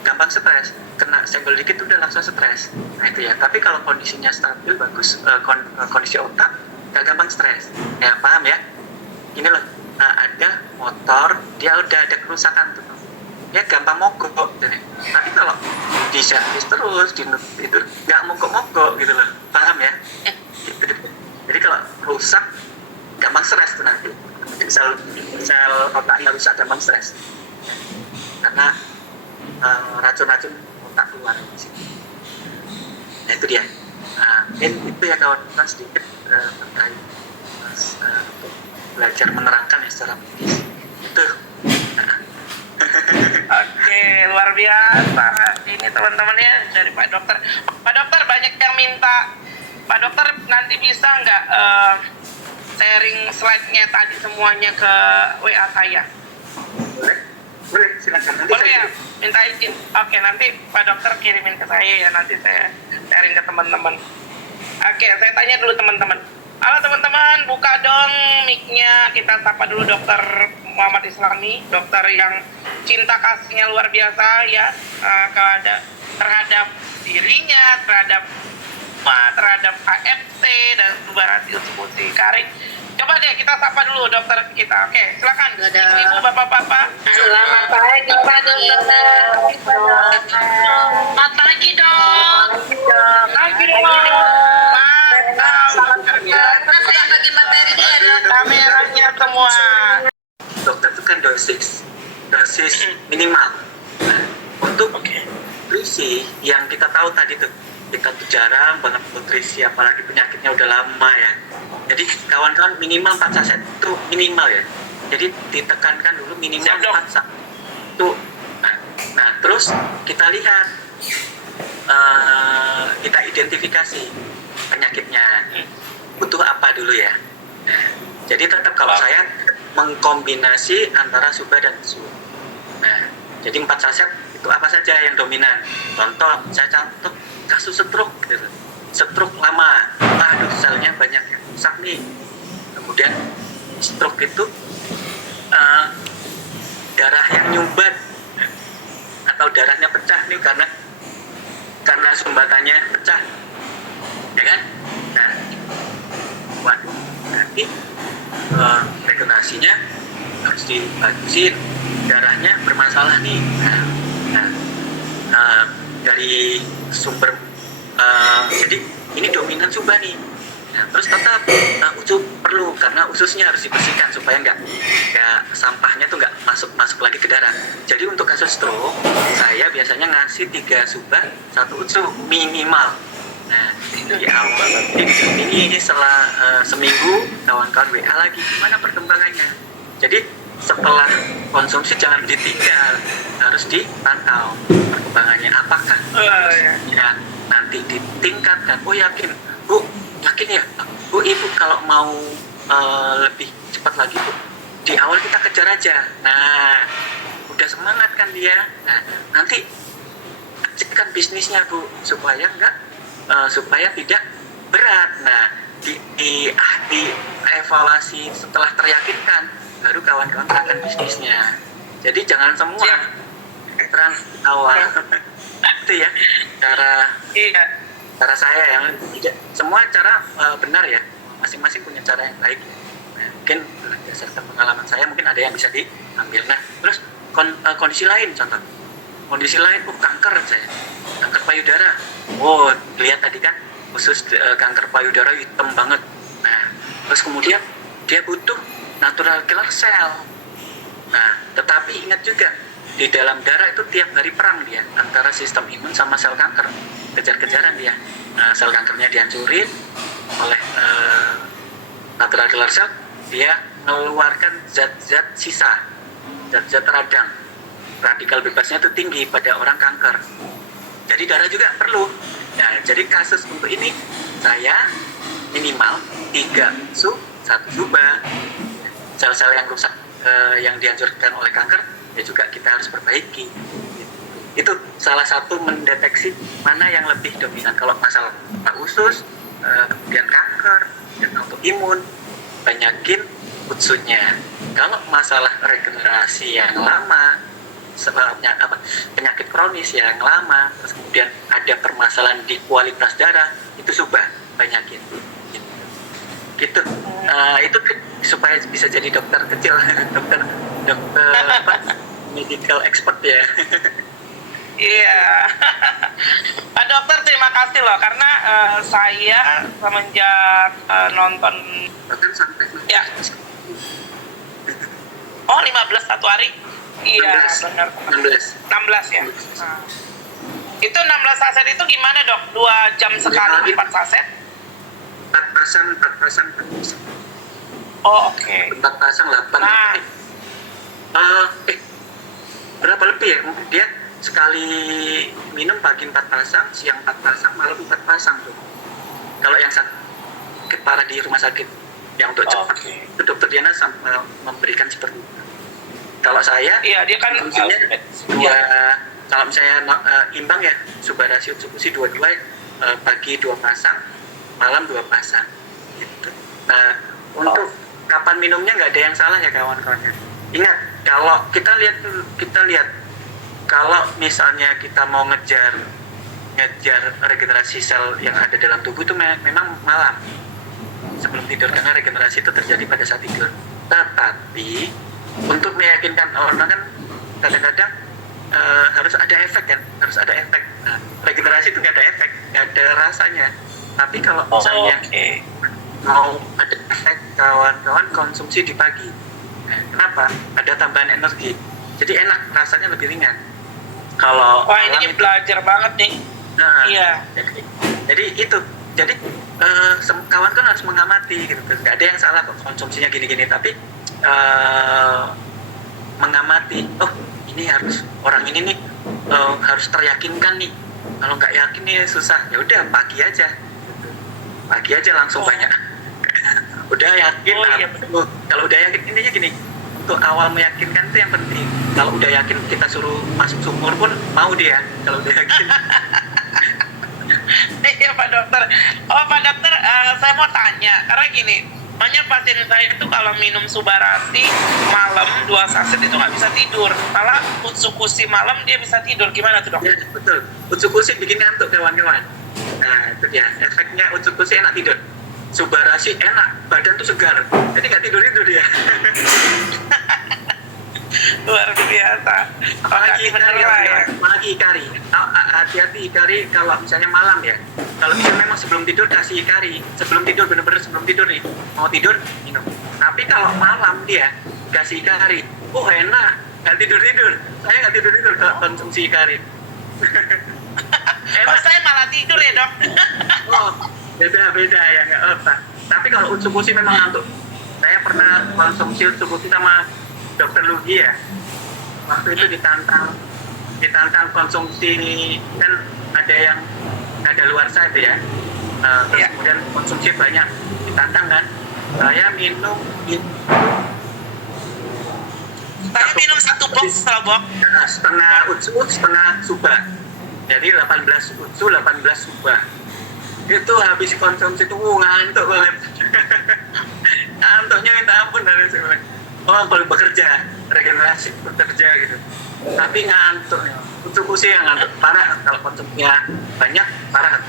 gampang stres. Kena senggol dikit udah langsung stres. Nah itu ya. Tapi kalau kondisinya stabil, bagus, kondisi otak, gak gampang stres. Ya paham ya? Ini loh, ada motor, dia udah ada kerusakan tuh. Ya gampang mogok gitu. Tapi kalau di servis terus itu nggak mogok gitu loh, paham ya? Gitu. Jadi kalau rusak gampang stres tuh nanti, sel otaknya rusak gampang stres karena racun-racun otak keluar di sini. Nah itu dia. Nah, itu ya kawan-kawan sedikit terkait untuk belajar menerangkan ya secara medis itu. Oke, luar biasa. Ini teman-teman ya dari Pak Dokter. Pak Dokter banyak yang minta, Pak Dokter nanti bisa nggak sharing slide-nya tadi semuanya ke WA saya? Boleh, silakan. Nanti boleh ya, minta izin. Oke, nanti Pak Dokter kirimin ke saya ya, nanti saya sharing ke teman-teman. Oke, saya tanya dulu teman-teman. Halo teman-teman, buka dong mic-nya. Kita sapa dulu Dokter Muhammad Islami, dokter yang cinta kasihnya luar biasa ya, terhadap dirinya, terhadap AFT dan perubahan diskusi Karin. Coba deh kita sapa dulu dokter kita. Oke, silakan ibu bapak-bapak. Selamat pagi Pak Dokter. Selamat pagi dok. Pagi dok. Mantap. Saya bagi materi dia dok. Kameranya semua. dokter itu kan dosis minimal. Nah, untuk nutrisi yang kita tahu tadi tuh, kita tuh jarang banget nutrisi, apalagi penyakitnya udah lama ya. Jadi kawan-kawan minimal 4 saset itu minimal ya. Jadi ditekankan dulu minimal 4 saset tuh. Nah terus kita lihat, kita identifikasi penyakitnya butuh apa dulu ya. Nah, jadi tetap kalau saya mengkombinasi antara suba dan su. Nah, jadi 4 saset itu apa saja yang dominan. Contoh, saya contoh kasus stroke gitu. Stroke lama, aduh selnya banyak yang rusak nih. Kemudian stroke itu darah yang nyumbat atau darahnya pecah nih karena sumbatannya pecah, ya kan? Nah, waduh, nanti regenerasinya harus dibagusin, darahnya bermasalah nih. Dari sumber jadi ini dominan suba nih. Nah, terus tetap usus perlu, karena ususnya harus dibersihkan supaya nggak sampahnya tuh nggak masuk lagi ke darah. Jadi untuk kasus stroke saya biasanya ngasih 3 suba 1 usus minimal. Nah, di awal ini setelah seminggu kawan-kawan WA lagi, gimana perkembangannya? Jadi setelah konsumsi jangan ditinggal, harus dipantau perkembangannya. Apakah ya nanti ditingkatkan? Oh yakin, Bu, yakin ya, Bu Ibu kalau mau lebih cepat lagi Bu, di awal kita kejar aja. Nah, udah semangat kan dia. Nah, nanti kecilkan bisnisnya Bu supaya supaya tidak berat. Nah, di evaluasi setelah teryakinkan baru kawan-kawan akan bisnisnya. Jadi jangan semua trans awal. Itu ya cara saya ya. Semua cara benar ya. Masing-masing punya cara yang baik. Nah, mungkin berdasarkan pengalaman saya mungkin ada yang bisa diambil. Nah, terus kondisi lain contoh. Kondisi lain, kanker saya, kanker payudara. Oh, lihat tadi kan, khusus kanker payudara hitam banget. Nah, terus kemudian dia butuh natural killer cell. Nah, tetapi ingat juga, di dalam darah itu tiap hari perang dia, antara sistem imun sama sel kanker. Kejar-kejaran dia. Nah, sel kankernya dihancurin oleh natural killer cell, dia mengeluarkan zat-zat sisa, zat-zat radang. Radikal bebasnya itu tinggi pada orang kanker. Jadi darah juga perlu. Nah, jadi kasus untuk ini saya minimal 3 su, 1 suba. Sel-sel yang rusak yang dihancurkan oleh kanker ya juga kita harus perbaiki. Itu salah satu mendeteksi mana yang lebih dominan. Kalau masalah usus, kemudian kanker, dan autoimun, banyakin kutsunya. Kalau masalah regenerasi yang lama, sebabnya penyakit kronis yang lama, terus kemudian ada permasalahan di kualitas darah, itu subah banyakin gitu. Itu supaya bisa jadi dokter kecil, dokter medical expert ya. Iya. Pak Dokter, terima kasih loh karena saya semenjak nonton Bahkan sampai ya. Oh, 15 satu hari. Iya, 16. benar. 16 ya. Nah. Itu 16 saset itu gimana, Dok? 2 jam sekali 4 saset? 4 pasang. Oh, oke. 4 pasang 8. Nah. Berapa lebih ya? Dia sekali minum pagi 4 pasang, siang 4 pasang, malam 4 pasang tuh. Kalau yang sakit parah di rumah sakit yang untuk cepat, itu dokter Diana memberikan seperti itu. Kalau saya, iya dia kan kalau misalnya imbang ya, subah rasio eksekusi 22, pagi 2 pasang, malam 2 pasang gitu. Nah, untuk kapan minumnya nggak ada yang salah ya kawan-kawannya. Ingat, kalau kita lihat kalau misalnya kita mau ngejar regenerasi sel yang ada dalam tubuh itu memang malam sebelum tidur, karena regenerasi itu terjadi pada saat tidur. Tetapi untuk meyakinkan orang kan kadang-kadang harus ada efek kan, harus ada efek. Nah, regenerasi itu nggak ada efek, nggak ada rasanya. Tapi kalau misalnya mau ada efek, kawan-kawan konsumsi di pagi. Kenapa? Ada tambahan energi, jadi enak, rasanya lebih ringan. Kalau wah ini belajar banget nih. Nah, iya. Jadi itu, jadi kawan kan harus mengamati gitu. Nggak ada yang salah kok konsumsinya gini-gini, tapi mengamati. Oh, ini harus orang ini nih harus teryakinkan nih. Kalau nggak yakin nih susah. Ya udah pagi aja langsung banyak. Udah yakin. Iya, kalau udah yakin intinya gini. Untuk awal meyakinkan itu yang penting. Kalau udah yakin kita suruh masuk sumur pun mau dia. Kalau udah yakin. Iya Pak Dokter. Oh Pak Dokter, saya mau tanya karena gini, banyak pasien saya itu kalau minum Subarasi malam 2 saset itu nggak bisa tidur, malah utsukusi malam dia bisa tidur. Gimana tuh Dok? Ya, betul. Utsukusi bikin ngantuk kawan-kawan. Nah itu dia efeknya. Utsukusi enak tidur, Subarasi enak, badan tuh segar, jadi nggak tidur dia. Luar biasa. Apalagi Hikari. Hati-hati Hikari kalau misalnya malam ya. Kalau bisa memang sebelum tidur kasih Hikari. Sebelum tidur, bener-bener sebelum tidur nih. Mau tidur, minum. Tapi kalau malam dia kasih Hikari. Oh enak, nggak tidur. Saya nggak tidur kalau konsumsi Hikari. Pas saya malah tidur ya dok. Oh, beda ya nggak apa. Tapi kalau utsukushi memang ngantuk. Saya pernah konsumsi utsukushi sama dokter Lugi ya. Waktu itu ditantang konsumsi, kan ada yang ada luar sana itu ya. Terus Iya. kemudian konsumsi banyak, ditantang kan. Saya minum Saya minum 1 box loh, Bok. setengah utsu, setengah suba. Jadi 18 utsu, 18 suba. Itu habis konsumsi itu ngantuk banget. Ngantuknya minta ampun dari sekolah. Oh, kalau bekerja, regenerasi bekerja gitu. Tapi ngantuk. Utsukushi yang ngantuk parah, kalau konsumsinya banyak parah.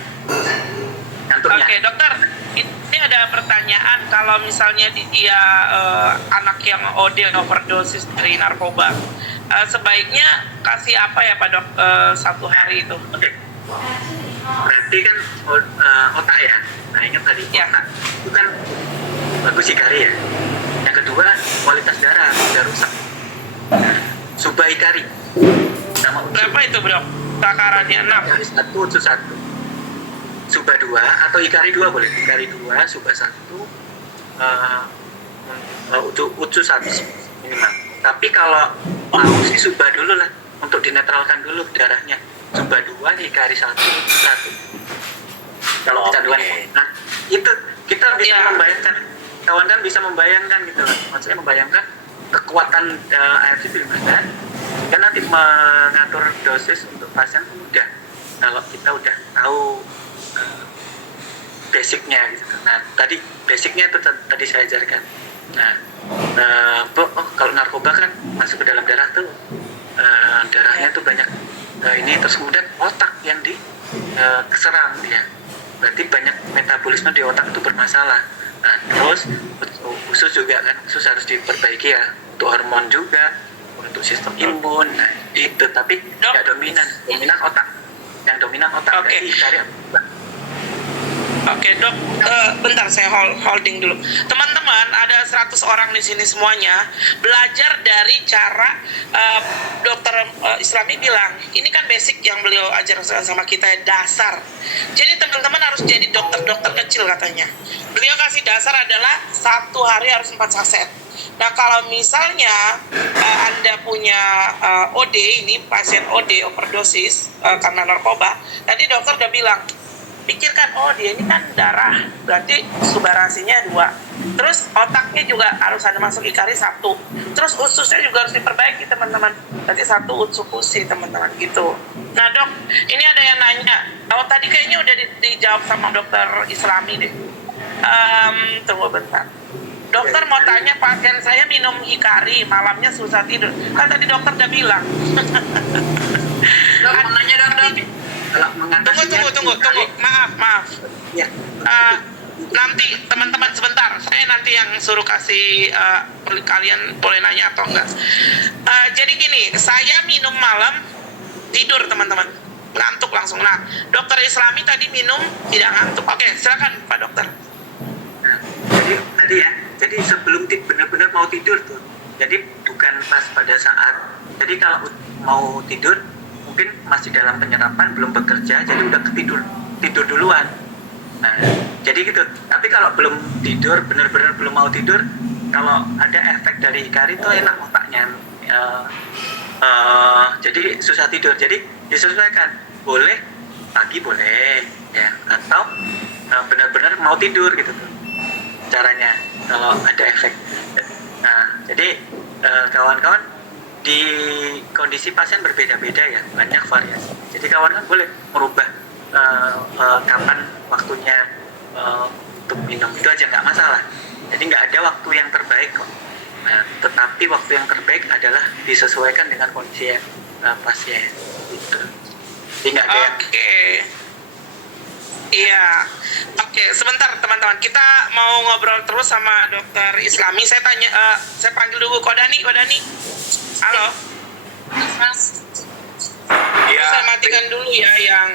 Ngantuknya. Oke dokter, ini ada pertanyaan, kalau misalnya dia anak yang OD overdosis dari narkoba, sebaiknya kasih apa ya Pak dok 1 hari itu? Oke. Berarti kan otak ya. Nah ingat tadi Ya. otak itu kan bagus Hikari ya. Yang kedua kualitas darah sudah rusak. Suba Hikari sama utsu. Berapa itu dok? Takarannya 6. Hikari 1, utsu 1. Suba 2 atau Hikari 2 boleh. Hikari 2, Suba 1, utsu 1 minimal. Tapi kalau mau sih Suba dulu lah untuk dinetralkan dulu darahnya. Suba 2, Hikari 1, utsu 1. Kalau kecanduan, nah itu kita bisa Ya. membayangkan, kawan kan bisa membayangkan gitu loh. Maksudnya membayangkan kekuatan ARV gimana, sehingga nanti mengatur dosis untuk pasien mudah kalau kita udah tahu basicnya gitu. Nah tadi basicnya itu tadi saya ajarkan. Nah kalau narkoba kan masuk ke dalam darah tuh darahnya tuh banyak ini, terus kemudian otak yang diserang dia, berarti banyak metabolisme di otak itu bermasalah. Nah terus usus juga kan, usus harus diperbaiki ya, untuk hormon juga, untuk sistem imun. Nah itu tapi nggak dominan otak, yang dominan otak. Oke. Jadi cari Oke dok, bentar saya holding dulu. Teman-teman, ada 100 orang di sini semuanya belajar dari cara dokter Islami bilang. Ini kan basic yang beliau ajar sama kita, dasar. Jadi teman-teman harus jadi dokter-dokter kecil katanya. Beliau kasih dasar adalah 1 hari harus 4 saset. Nah kalau misalnya Anda punya OD, ini pasien OD overdosis karena narkoba, tadi dokter udah bilang, pikirkan, oh dia ini kan darah, berarti subarasinya 2, terus otaknya juga harus ada masuk Hikari 1, terus ususnya juga harus diperbaiki teman-teman, berarti 1 utsukushi teman-teman gitu. Nah dok, ini ada yang nanya, oh tadi kayaknya udah dijawab sama dokter Islami deh. Tunggu bentar. Dokter mau tanya, pasien saya minum Hikari, malamnya susah tidur, kan tadi dokter udah bilang. Dok, mau nanya dong, dok. kalau mengatasinya. Tunggu. Maaf. Ya. Nanti teman-teman sebentar, saya nanti yang suruh kasih kalian boleh nanya atau enggak. Jadi gini, saya minum malam tidur teman-teman, ngantuk langsung. Nah, dokter Islami tadi minum tidak ngantuk. Oke, silakan Pak Dokter. Nah, jadi tadi ya, jadi sebelum benar-benar mau tidur tuh, jadi bukan pas pada saat. Jadi kalau mau tidur mungkin masih dalam penyerapan, belum bekerja, jadi udah tidur duluan. Nah jadi gitu. Tapi kalau belum tidur, benar-benar belum mau tidur, kalau ada efek dari Hikari itu enak otaknya, jadi susah tidur. Jadi disesuaikan, boleh pagi boleh ya, atau benar-benar mau tidur gitu tuh caranya kalau ada efek. Nah jadi kawan-kawan, di kondisi pasien berbeda-beda ya, banyak variasi. Jadi kawan-kawan boleh merubah kapan waktunya untuk minum, itu aja nggak masalah. Jadi nggak ada waktu yang terbaik kok. Nah, tetapi waktu yang terbaik adalah disesuaikan dengan kondisi pasien. Gitu. Jadi nggak ada yang. Iya. Oke, sebentar teman-teman. Kita mau ngobrol terus sama dokter Islami. Saya panggil dulu Kodani. Halo. Ya. Saya matikan dulu ya yang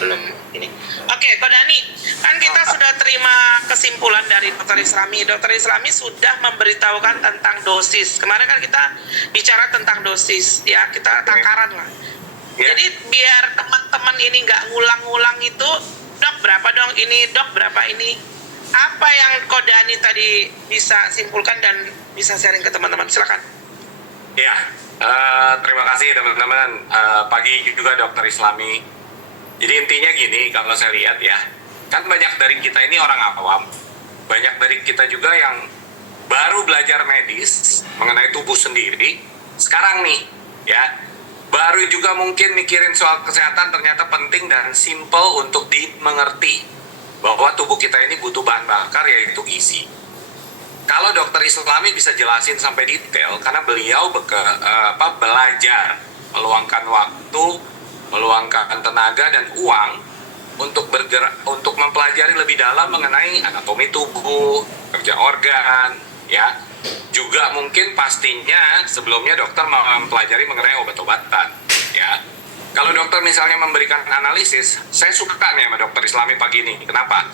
belum ini. Oke, Kodani. Kan kita sudah terima kesimpulan dari dokter Islami. Dokter Islami sudah memberitahukan tentang dosis. Kemarin kan kita bicara tentang dosis, ya. Kita takaran lah. Ya. Jadi biar teman-teman ini nggak ngulang-ngulang itu, dok berapa dong ini, dok berapa ini. Apa yang Kodani tadi bisa simpulkan dan bisa sharing ke teman-teman, silakan. Ya, terima kasih teman-teman. Pagi juga Dokter Islami. Jadi intinya gini, kalau saya lihat ya, kan banyak dari kita ini orang awam, banyak dari kita juga yang baru belajar medis mengenai tubuh sendiri. Sekarang nih, ya, baru juga mungkin mikirin soal kesehatan ternyata penting dan simple untuk dimengerti bahwa tubuh kita ini butuh bahan bakar yaitu gizi. Kalau Dokter Islami bisa jelasin sampai detail karena beliau belajar meluangkan waktu, meluangkan tenaga dan uang untuk bergerak, untuk mempelajari lebih dalam mengenai anatomi tubuh, kerja organ, ya. Juga mungkin pastinya sebelumnya dokter mempelajari mengenai obat-obatan, ya. Kalau dokter misalnya memberikan analisis, saya suka nih sama Dokter Islami pagi ini. Kenapa?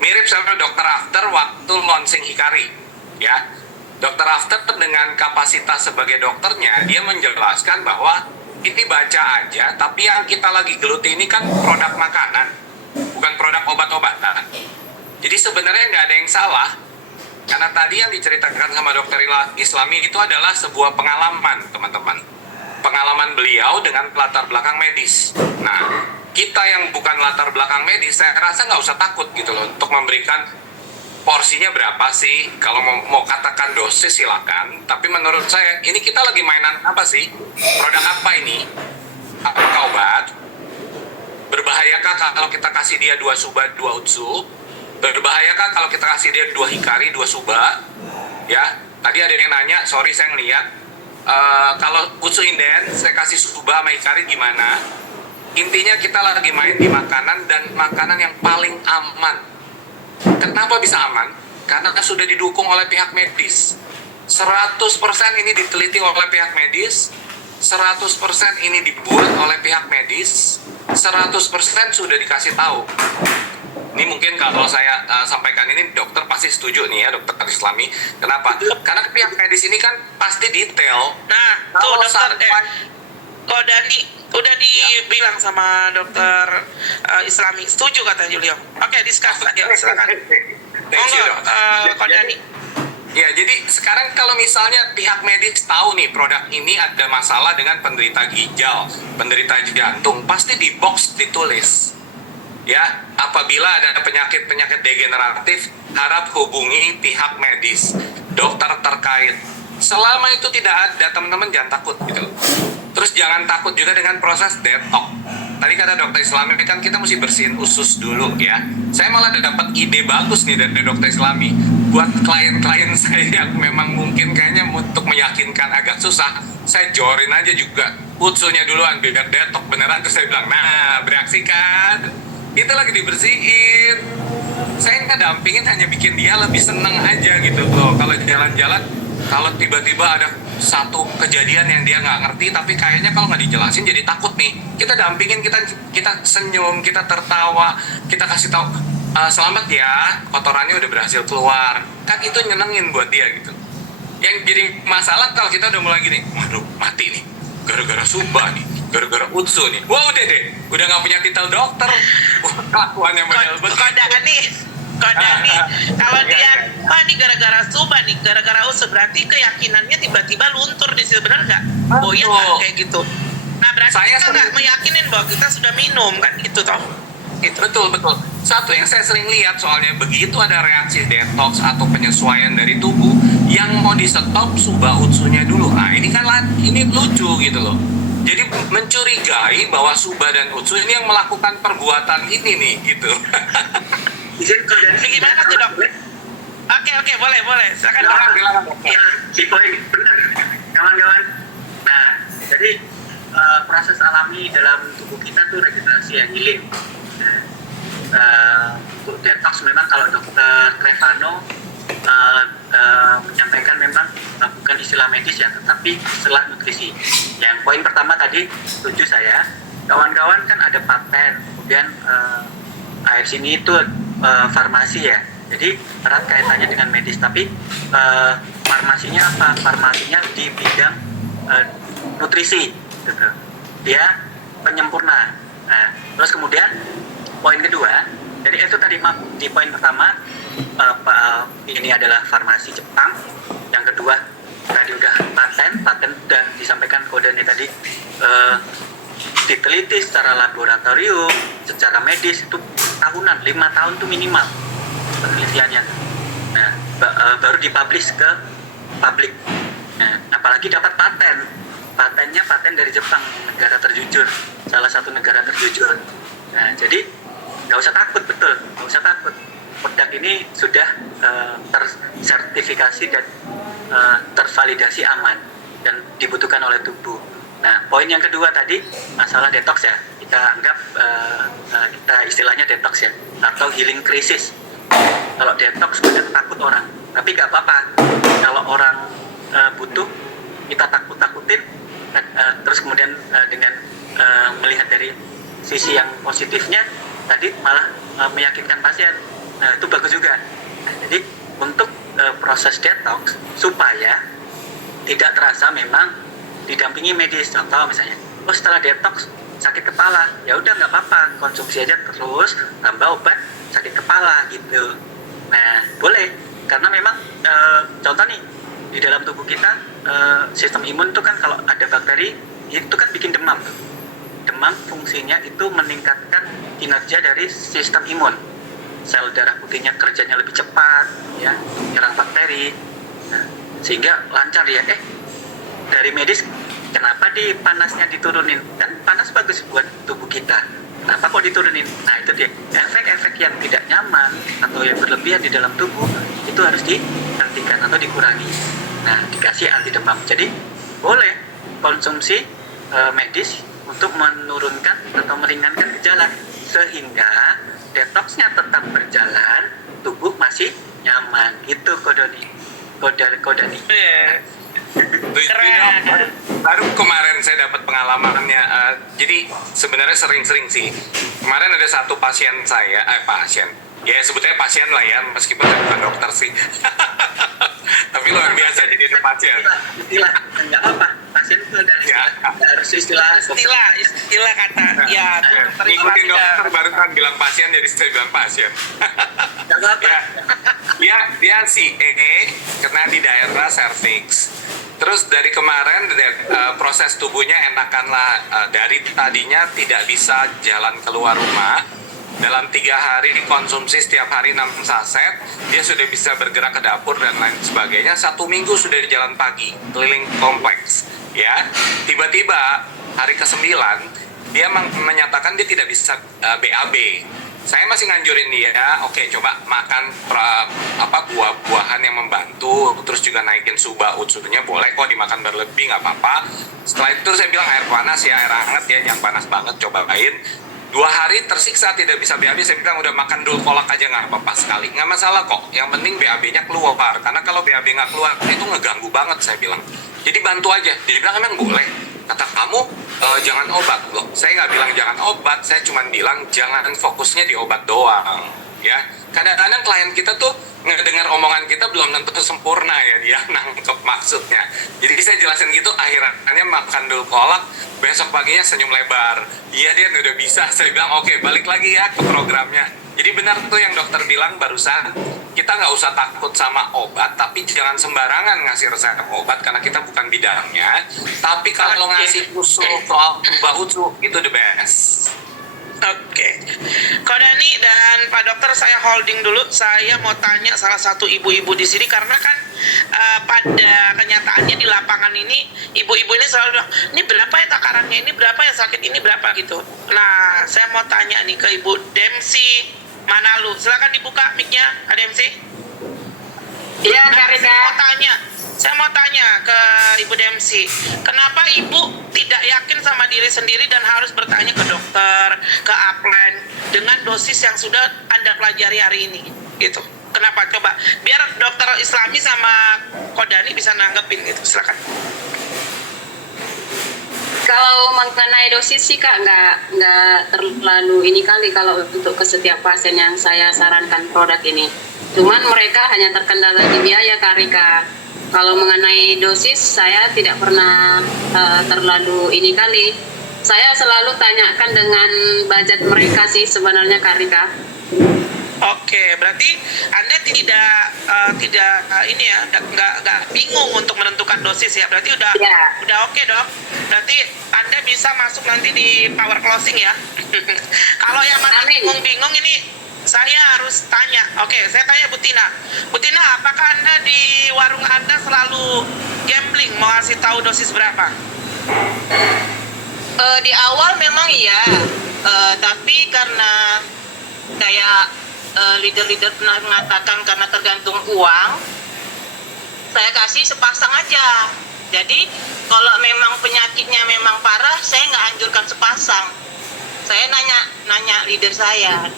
Mirip sama Dokter After waktu launching Hikari, ya. Dokter After dengan kapasitas sebagai dokternya, dia menjelaskan bahwa ini baca aja, tapi yang kita lagi geluti ini kan produk makanan, bukan produk obat-obatan. Jadi sebenarnya nggak ada yang salah, karena tadi yang diceritakan sama Dokter Islami itu adalah sebuah pengalaman, teman-teman. Pengalaman beliau dengan latar belakang medis. Nah, kita yang bukan latar belakang medis, saya rasa nggak usah takut gitu loh untuk memberikan porsinya berapa sih. Kalau mau katakan dosis silakan, tapi menurut saya ini kita lagi mainan apa sih? Produk apa ini? Apakah obat? Berbahayakah kalau kita kasih dia 2 suba 2 utsu? Berbahayakah kalau kita kasih dia 2 hikari 2 suba? Ya, tadi ada yang nanya, sorry saya ngeliat. Kalau utsu inden, saya kasih suba sama hikari gimana? Intinya kita lagi main di makanan dan makanan yang paling aman. Kenapa bisa aman? Karena sudah didukung oleh pihak medis. 100% ini diteliti oleh pihak medis, 100% ini dibuat oleh pihak medis, 100% sudah dikasih tahu. Ini mungkin kalau saya sampaikan ini dokter pasti setuju nih ya, Dokter Islami. Kenapa? Karena pihak medis ini kan pasti detail. Nah, tuh Kalau dokter, sampai- Kodani udah dibilang sama Dokter Islami, setuju kata Julio. Oke, discuss, ayo silakan. Thank you, Monggo, Dok. Kodani. Ya, jadi sekarang kalau misalnya pihak medis tahu nih produk ini ada masalah dengan penderita ginjal, penderita jantung, pasti di box ditulis. Ya, apabila ada penyakit-penyakit degeneratif, harap hubungi pihak medis, dokter terkait. Selama itu tidak ada, teman-teman jangan takut gitu. Terus jangan takut juga dengan proses detox. Tadi kata Dokter Islami kan kita mesti bersihin usus dulu ya. Saya malah dapat ide bagus nih dari Dokter Islami. Buat klien-klien saya yang memang mungkin kayaknya untuk meyakinkan agak susah, saya jorin aja juga utsunya duluan biar detox beneran. Terus saya bilang, nah bereaksi kan? Itu lagi dibersihin. Saya nggak dampingin, hanya bikin dia lebih seneng aja gitu loh. Kalau jalan-jalan, kalau tiba-tiba ada satu kejadian yang dia nggak ngerti, tapi kayaknya kalau nggak dijelasin jadi takut nih. Kita dampingin, kita senyum, kita tertawa, kita kasih tahu selamat ya, kotorannya udah berhasil keluar. Kan itu nyenengin buat dia gitu. Yang jadi masalah kalau kita udah mulai gini, waduh mati nih, gara-gara suba nih, gara-gara utsu nih. Wah udah deh, udah nggak punya titel dokter. Wah kelakuannya model begitu. Kodani, kalau Iya, dia, iya. oh ini gara-gara suba nih, gara-gara utsu, berarti keyakinannya tiba-tiba luntur di situ, benar nggak? Goyah nggak kayak gitu? Nah berarti Saya kita nggak sering- meyakinin bahwa kita sudah minum kan gitu toh? Gitu. Betul. Satu yang saya sering lihat soalnya begitu ada reaksi detox atau penyesuaian dari tubuh yang mau di stop suba utsunya dulu. Nah ini kan ini lucu gitu loh. Jadi mencurigai bahwa suba dan utsu ini yang melakukan perbuatan ini nih gitu. Izin Kodani. Ini gimana tuh dok? Oke, boleh. Silakan dok. Silakan, Dok. Ya, si poin benar, kawan-kawan. Nah, jadi proses alami dalam tubuh kita tuh regenerasi yang healing. Untuk detox memang kalau Dokter Trevano menyampaikan memang bukan istilah medis ya, tetapi istilah nutrisi. Yang poin pertama tadi setuju saya. Kawan-kawan kan ada paten, kemudian air sini itu farmasi ya. Jadi erat kaitannya dengan medis, tapi farmasinya apa? Farmasinya di bidang nutrisi, gitu. Dia penyempurna. Nah, terus kemudian poin kedua, jadi itu tadi maaf, di poin pertama ini adalah farmasi Jepang. Yang kedua tadi udah paten udah disampaikan kodenya tadi, diteliti secara laboratorium, secara medis itu tahunan, 5 tahun tuh minimal penelitiannya. Nah, baru dipublish ke publik. Nah, apalagi dapat patennya paten dari Jepang, negara terjujur, salah satu negara terjujur. Nah, jadi nggak usah takut, betul, nggak usah takut. Produk ini sudah tersertifikasi dan tervalidasi aman dan dibutuhkan oleh tubuh. Nah, poin yang kedua tadi masalah detox ya, kita anggap kita istilahnya detox ya, atau healing crisis. Kalau detox kadang takut orang, tapi nggak apa-apa. Kalau orang butuh, kita takut-takutin, terus kemudian dengan melihat dari sisi yang positifnya, tadi malah meyakinkan pasien. Nah, itu bagus juga. Nah, jadi untuk proses detox supaya tidak terasa memang didampingi medis. Contoh misalnya, setelah detox sakit kepala, ya udah nggak apa-apa, konsumsi aja terus, tambah obat sakit kepala gitu. Nah, boleh, karena memang contoh nih, di dalam tubuh kita sistem imun tuh kan kalau ada bakteri itu kan bikin demam. Demam fungsinya itu meningkatkan kinerja dari sistem imun. Sel darah putihnya kerjanya lebih cepat, ya, menyerang bakteri, nah, sehingga lancar ya. Dari medis, kenapa di panasnya diturunin? Kan panas bagus buat tubuh kita. Kenapa kok diturunin? Nah, itu dia. Efek-efek yang tidak nyaman atau yang berlebihan di dalam tubuh itu harus dihentikan atau dikurangi. Nah, dikasih anti demam. Jadi boleh konsumsi medis untuk menurunkan atau meringankan gejala sehingga detoxnya tetap berjalan, tubuh masih nyaman. Itu kodani. Baru kemarin saya dapat pengalamannya. Jadi sebenarnya sering-sering sih. Kemarin ada satu pasien saya, ya sebetulnya pasien lah ya, meskipun saya bukan dokter sih. Tapi luar biasa jadi ada pasien. Istilah nggak apa, pasien itu ada istilah. Nggak harus istilah kata. Ya, Ngikutin dokter baru kan bilang pasien, jadi saya bilang pasien. Nggak apa. Dia si kena di daerah serviks. Terus dari kemarin proses tubuhnya enakanlah, dari tadinya tidak bisa jalan keluar rumah. Dalam 3 hari dikonsumsi setiap hari 6 saset, dia sudah bisa bergerak ke dapur dan lain sebagainya. 1 minggu sudah jalan pagi, keliling kompleks. Ya, tiba-tiba hari ke-9 dia menyatakan dia tidak bisa BAB. Saya masih nganjurin dia, oke, coba makan buah-buahan yang membantu, terus juga naikin suhunya boleh kok dimakan berlebih, nggak apa-apa. Setelah itu saya bilang air panas ya, air hangat ya, yang panas banget, cobain. 2 hari tersiksa tidak bisa BAB, saya bilang udah makan dulu kolak aja nggak apa-apa sekali, nggak masalah kok, yang penting BAB-nya keluar, karena kalau BAB nggak keluar itu ngeganggu banget, saya bilang. Jadi bantu aja. Dia bilang emang boleh. Kata kamu jangan obat loh. Saya nggak bilang jangan obat, saya cuma bilang jangan fokusnya di obat doang. Ya, kadang-kadang klien kita tuh ngedengar omongan kita belum tentu sempurna ya, dia nangkep maksudnya. Jadi saya jelasin gitu, akhirnya makan dulu kolak, besok paginya senyum lebar. Iya dia udah bisa. Saya bilang oke, balik lagi ya ke programnya. Jadi benar tuh yang dokter bilang barusan, kita nggak usah takut sama obat, tapi jangan sembarangan ngasih resep obat karena kita bukan bidangnya. Tapi kalau ngasih usul soal ubah usul itu the best. Oke. Kak Dani dan Pak Dokter, saya holding dulu. Saya mau tanya salah satu ibu-ibu di sini karena kan pada kenyataannya di lapangan ini ibu-ibu ini selalu bilang, ini berapa ya takarannya, ini berapa ya sakit ini berapa gitu. Nah, saya mau tanya nih ke Ibu Dempsey Manalu. Silakan dibuka mic-nya, Kak Dempsey. Iya, Kak Rika. Saya mau tanya ke Ibu Dempsey, kenapa Ibu tidak yakin sama diri sendiri dan harus bertanya ke dokter, ke upline dengan dosis yang sudah Anda pelajari hari ini? Gitu. Kenapa? Coba biar dokter Islami sama Kodani bisa nanggepin gitu. Silakan. Kalau mengenai dosis sih Kak, nggak terlalu ini kali kalau untuk ke setiap pasien yang saya sarankan produk ini. Cuman mereka hanya terkendala di biaya Kak Rika. Kalau mengenai dosis saya tidak pernah terlalu ini kali. saya selalu tanyakan dengan budget mereka sih sebenarnya Kak Rika. Oke, berarti Anda tidak ini ya, nggak bingung untuk menentukan dosis ya. Berarti udah oke, Dok. Berarti Anda bisa masuk nanti di power closing ya. Kalau yang masih bingung-bingung ini saya harus tanya. Oke, saya tanya Bu Tina. Bu Tina, apakah Anda di warung Anda selalu gambling mau kasih tahu dosis berapa? Di awal memang iya, tapi karena kayak leader-leader pernah mengatakan karena tergantung uang, saya kasih sepasang aja. Jadi kalau memang penyakitnya memang parah, saya nggak anjurkan sepasang. Saya nanya leader saya.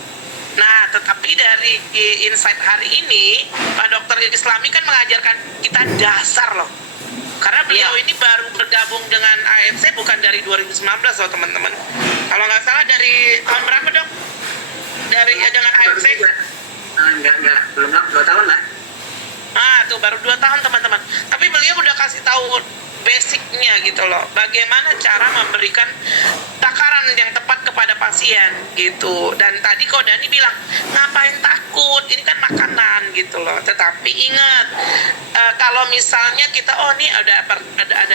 Nah, tetapi dari insight hari ini, Pak Dokter Islami kan mengajarkan kita dasar loh. Karena beliau ini baru bergabung dengan AFC bukan dari 2019 loh teman-teman. Kalau nggak salah dari tahun berapa, Dok? Dengan AFC? Enggak, belum 2 tahun lah. Tuh baru 2 tahun teman-teman. Tapi beliau udah kasih tahu basicnya gitu loh. Bagaimana cara memberikan takaran yang tepat kepada pasien gitu. Dan tadi kok Dani bilang, ngapain takut? Ini kan makanan gitu loh. Tetapi ingat, kalau misalnya kita, ini ada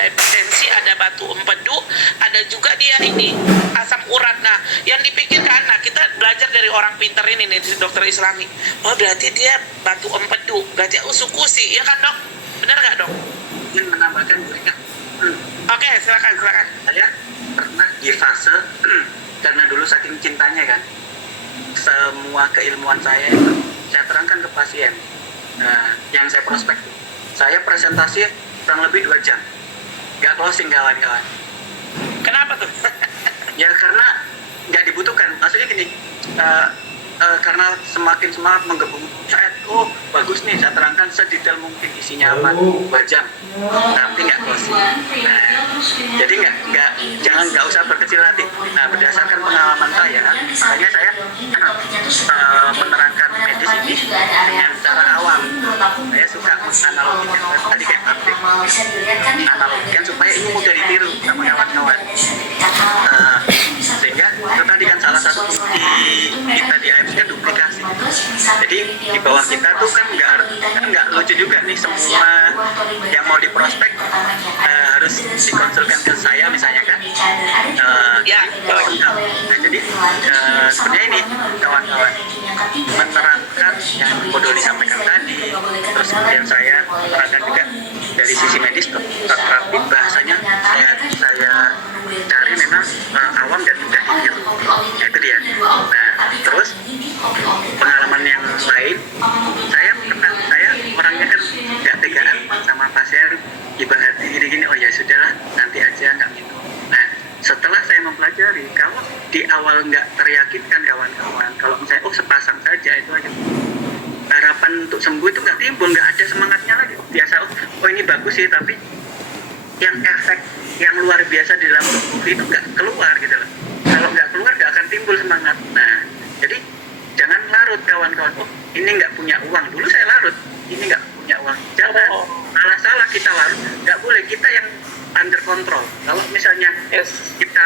hipertensi, ada batu empedu, ada juga dia ini asam urat. Nah, yang dipikirkan, kita belajar dari orang pintar ini nih, dokter Islami. Oh, berarti dia batu empedu, berarti usukusi, ya kan dok? Benar nggak dok? Ingin menambahkan berikan. Oke, silakan. Saya pernah di fase karena dulu saking cintanya kan, semua keilmuan saya itu saya terangkan ke pasien. Yang saya prospek, saya presentasi kurang lebih 2 jam, nggak closing kawan-kawan. Kenapa tuh? Ya karena nggak dibutuhkan. Maksudnya gini, karena semakin semangat menggebu saya, bagus nih, saya terangkan sedetail mungkin isinya apa, 2 jam, tapi nggak closing. Jadi nggak usah berkecil hati. Nah, berdasarkan pengalaman saya, makanya saya menerangkan medis ini dengan cara awam. Saya suka menganalogikan tadi kayak pabrik, analogikan supaya ini mudah ditiru sama kawan-kawan. Sehingga itu tadi kan salah satu kunci kita di AFC kan duplikasi. Jadi di bawah kita tuh kan nggak lucu juga nih, semua yang mau diprospek harus dikonsulkan ke saya misalnya kan. Jadi sebenarnya ini kawan-kawan menerangkan yang Bu Doni sampaikan tadi, terus kemudian saya menerangkan juga dari sisi medis tuh, tapi bahasanya saya cari memang awam dan mudah ditiru. Ya, itu dia. Nah, terus pengalaman yang lain, saya orangnya kan nggak tegaan sama pasien, ibarat gini-gini, oh ya sudahlah, nanti aja, nggak gitu. Nah, setelah saya mempelajari, kalau di awal nggak teryakinkan kawan-kawan, kalau misalnya sepasang saja itu aja, harapan untuk sembuh itu nggak timbul, nggak ada semangatnya lagi. Biasa, oh ini bagus sih, tapi yang efek yang luar biasa di dalam tubuh itu nggak keluar gitu loh. Kalau nggak keluar nggak akan timbul semangat. Nah, jadi jangan larut kawan-kawan. Oh, ini nggak punya uang. Dulu saya larut, ini nggak punya uang. Jangan, salah kita larut. Nggak boleh, kita yang under control. Kalau misalnya kita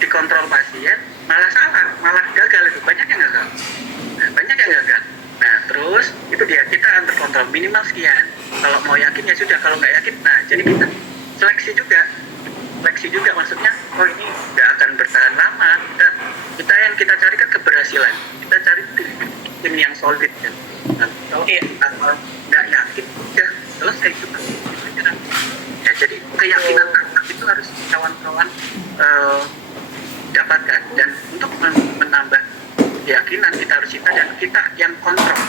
dikontrol pasien, malah salah, malah gagal itu. Banyak yang gagal. Nah, terus itu dia, kita under control, minimal sekian. Kalau mau yakin ya sudah, kalau nggak yakin, nah jadi kita seleksi juga maksudnya, oh ini nggak akan bertahan lama. Kita yang kita cari kan keberhasilan, kita cari tim yang solid kan. Nah, kalau nggak yakin, udah selesai juga. Ya, jadi keyakinan itu harus kawan-kawan dapatkan, dan untuk menambah keyakinan kita harus dan kita yang kontrol,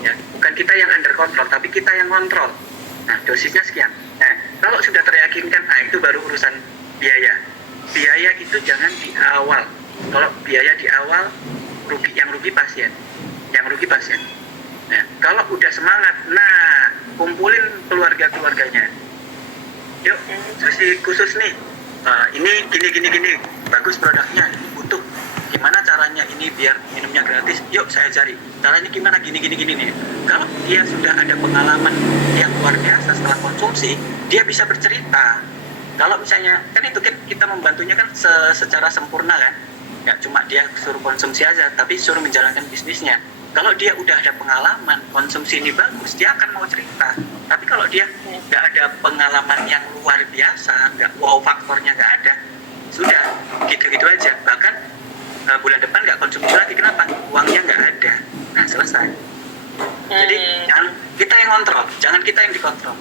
ya bukan kita yang under kontrol, tapi kita yang kontrol. Nah, dosisnya sekian. Nah, kalau sudah teryakinkan, itu baru urusan biaya. Biaya itu jangan di awal. Kalau biaya di awal, yang rugi pasien. Nah, kalau udah semangat, kumpulin keluarganya. Yuk, sesi khusus nih. Ini gini, bagus produknya, ini butuh. Gimana caranya ini biar minumnya gratis? Yuk saya cari. Caranya gimana? Gini nih. Kalau dia sudah ada pengalaman yang luar biasa setelah konsumsi, dia bisa bercerita. Kalau misalnya kan itu kita membantunya kan secara sempurna kan, nggak cuma dia suruh konsumsi aja, tapi suruh menjalankan bisnisnya. Kalau dia udah ada pengalaman konsumsi ini bagus, dia akan mau cerita. Tapi kalau dia nggak ada pengalaman yang luar biasa, nggak wow faktornya nggak ada, sudah gitu-gitu aja. Bahkan bulan depan nggak konsumsi lagi. Kenapa? Uangnya nggak ada. Nah, selesai. Jadi jangan kita yang kontrol, jangan kita yang dikontrol.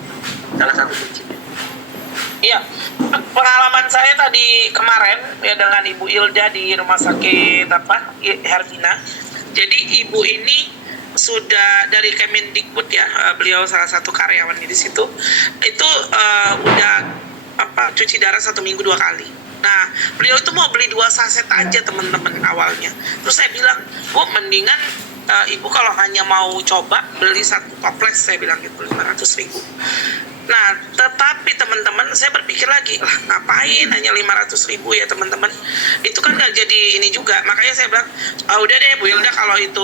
Salah satu kuncinya. Iya, pengalaman saya tadi kemarin ya dengan Ibu Ilda di rumah sakit Hermina. Jadi ibu ini sudah dari Kemendikbud ya, beliau salah satu karyawan di situ. Itu udah cuci darah 1 minggu 2 kali. Nah, beliau itu mau beli 2 saset aja teman-teman awalnya. Terus saya bilang, Bu, mendingan ibu kalau hanya mau coba beli 1 toples, saya bilang gitu, 500.000. Nah, tetapi teman-teman, saya berpikir lagi, lah ngapain hanya 500.000 ya teman-teman? Itu kan nggak jadi ini juga. Makanya saya bilang, udah deh Bu Hilda, kalau itu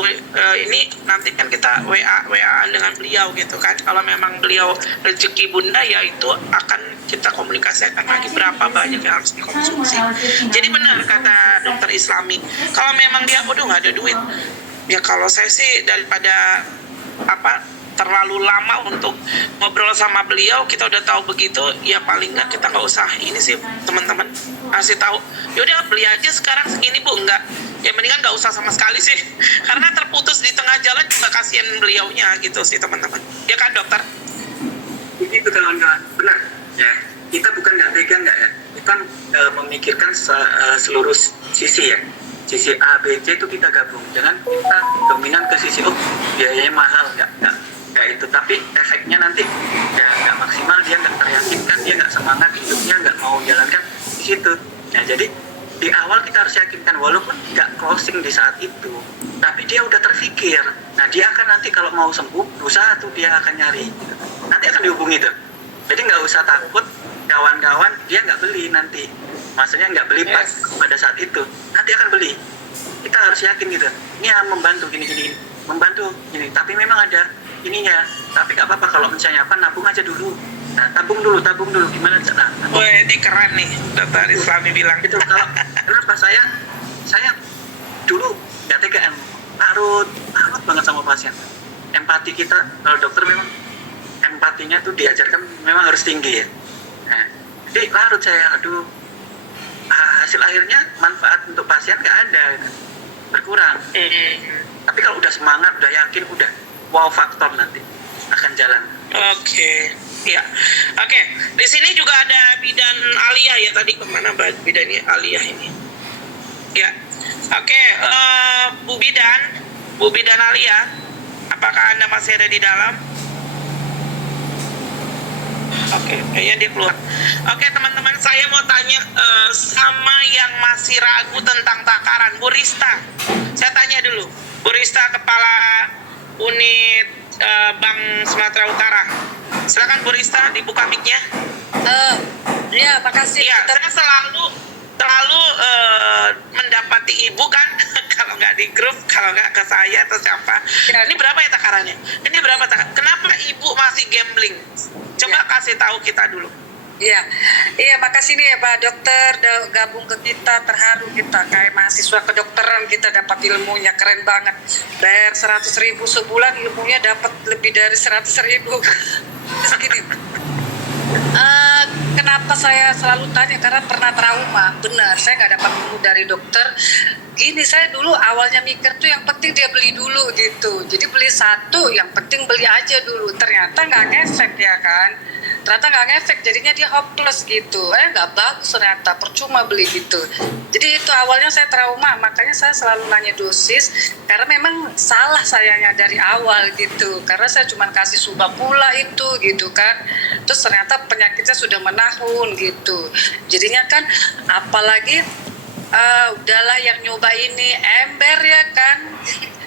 ini nanti kan kita WA-an dengan beliau gitu kan. Kalau memang beliau rezeki bunda, ya itu akan kita komunikasikan lagi berapa banyak yang harus dikonsumsi. Jadi benar kata dokter Islami, kalau memang dia, udah nggak ada duit, ya kalau saya sih daripada terlalu lama untuk ngobrol sama beliau, kita udah tahu begitu, ya paling nggak kita nggak usah ini sih teman-teman, kasih tahu yaudah beli aja sekarang segini Bu, enggak, ya mendingan nggak usah sama sekali sih karena terputus di tengah jalan juga kasihan beliaunya gitu sih teman-teman, ya kan dokter? Itu kawan-kawan, benar ya, kita bukan nggak tega nggak ya, kita memikirkan seluruh sisi ya, sisi A, B, C itu kita gabung, jangan kita dominan ke sisi biayanya mahal, nggak itu, tapi efeknya nanti ya nggak maksimal, dia nggak teryakinkan, dia nggak semangat hidupnya, nggak mau jalankan di situ. Nah, jadi di awal kita harus yakinkan, walaupun nggak closing di saat itu, tapi dia udah terfikir. Nah, dia akan nanti kalau mau sembuh, berusaha tuh dia akan nyari gitu. Nanti akan dihubungi tuh. Jadi nggak usah takut kawan-kawan dia nggak beli nanti, maksudnya nggak beli pas pada saat itu, nanti akan beli. Kita harus yakin gitu, ini membantu gini, membantu gini, tapi memang ada ininya, tapi nggak apa-apa kalau misalnya nabung aja dulu. Nah, tabung dulu gimana cara? Wah, ini keren nih dokter Islami bilang itu. Kalau kenapa saya dulu nggak tegaan, larut banget sama pasien. Empati kita, kalau dokter memang empatinya tuh diajarkan memang harus tinggi ya. Nah, jadi larut saya, hasil akhirnya manfaat untuk pasien nggak ada, berkurang. Tapi kalau udah semangat, udah yakin, udah wow faktor nanti akan jalan. Oke. Ya, oke. Di sini juga ada bidan Alia ya, tadi kemana bidannya Alia ini? Ya, oke. Bu bidan Alia, apakah Anda masih ada di dalam? Oke, kayaknya dia keluar. Oke, teman-teman, saya mau tanya sama yang masih ragu tentang takaran, Bu Rista. Saya tanya dulu, Bu Rista, Kepala Unit Bank Sumatera Utara. Silakan Bu Rista, dibuka mic-nya. Ya, makasih. Ya, saya selalu mendapati ibu kan kalau nggak di grup, kalau nggak ke saya atau siapa. Ya. Ini berapa ya takarannya? Ini berapa takaran? Kenapa ibu masih gambling? Coba kasih tahu kita dulu. Iya, makasih nih ya Pak Dokter udah gabung ke kita, terharu kita kayak mahasiswa kedokteran, kita dapat ilmunya keren banget. Bayar 100.000 sebulan, ilmunya dapat lebih dari 100.000. Terus gini, kenapa saya selalu tanya, karena pernah trauma. Benar, saya nggak dapat ilmu dari dokter. Gini, saya dulu awalnya mikir tuh yang penting dia beli dulu gitu. Jadi beli satu, yang penting beli aja dulu. Ternyata nggak ngefek ya kan. Ternyata nggak ngefek, jadinya dia hopeless gitu. Nggak bagus ternyata, percuma beli gitu. Jadi itu awalnya saya trauma, makanya saya selalu nanya dosis. Karena memang salah sayanya dari awal gitu. Karena saya cuma kasih suba pula itu gitu kan. Terus ternyata penyakitnya sudah menahun gitu. Jadinya kan apalagi udahlah yang nyoba ini ember ya kan,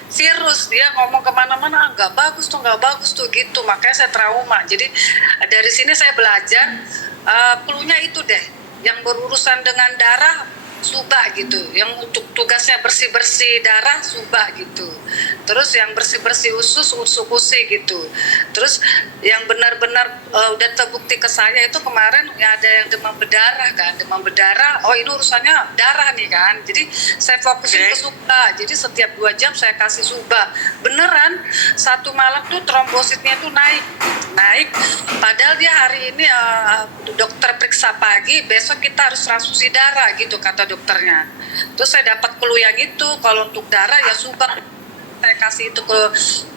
virus, dia ngomong kemana-mana nggak bagus tuh gitu, makanya saya trauma. Jadi dari sini saya belajar perlunya itu deh, yang berurusan dengan darah suba gitu, yang untuk tugasnya bersih-bersih darah suba gitu, terus yang bersih-bersih usus usukusi gitu, terus yang benar-benar udah terbukti ke saya itu kemarin ya ada yang demam berdarah kan, demam berdarah, oh ini urusannya darah nih kan, jadi saya fokusin ke suba, jadi setiap 2 jam saya kasih suba, beneran satu malam tuh trombositnya tuh naik, padahal dia hari ini dokter periksa pagi, besok kita harus transfusi darah gitu kata dokternya. Terus saya dapat clue yang itu, kalau untuk darah ya suba, saya kasih itu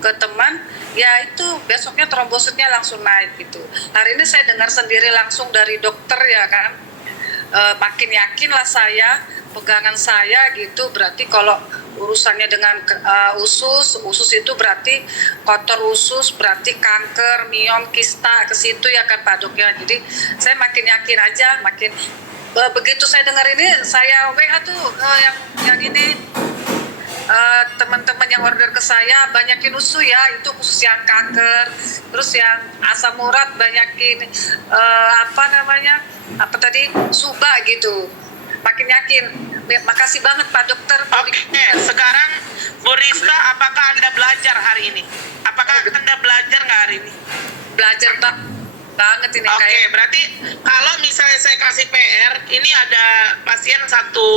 ke teman, ya itu besoknya trombositnya langsung naik gitu. Hari ini saya dengar sendiri langsung dari dokter ya kan, makin yakin lah saya, pegangan saya gitu, berarti kalau urusannya dengan usus itu berarti kotor usus, berarti kanker, miom, kista ke situ ya kan Pak Dok ya. Jadi saya makin yakin aja, makin begitu saya dengar ini, saya WA tuh yang ini teman-teman yang order ke saya banyakin usus ya, itu khusus yang kanker, terus yang asam urat banyakin suba gitu, makin yakin. Makasih banget Pak Dokter. Oke, sekarang Bu Rista, apakah Anda belajar hari ini? Apakah Anda belajar nggak hari ini? Belajar banget ini. Oke, berarti kalau misalnya saya kasih PR, ini ada pasien satu,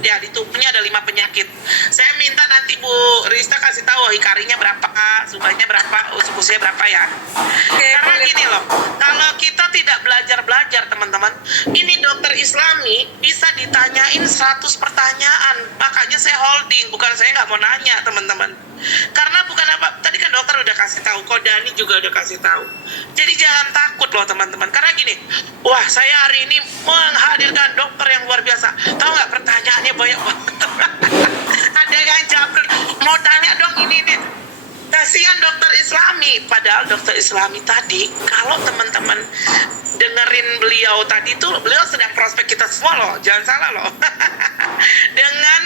ya di tubuhnya ada 5 penyakit. Saya minta nanti Bu Rista kasih tahu hikarinya berapa, subanya berapa, usus-ususnya berapa ya. Karena gini loh, kalau kita tidak belajar teman-teman, ini dokter Islami bisa ditanyain 100 pertanyaan. Makanya saya holding, bukan saya nggak mau nanya teman-teman. Karena bukan apa, tadi kan dokter udah kasih tahu, Kodani juga udah kasih tahu. Jadi jangan takut loh teman-teman, karena gini, wah saya hari ini menghadirkan dokter yang luar biasa. Tahu nggak, pertanyaannya banyak banget. Ada yang jawab, mau tanya dong ini. Kasihan dokter Islami, padahal dokter Islami tadi, kalau teman-teman dengerin beliau tadi tuh, beliau sedang prospek kita semua loh, jangan salah loh. Dengan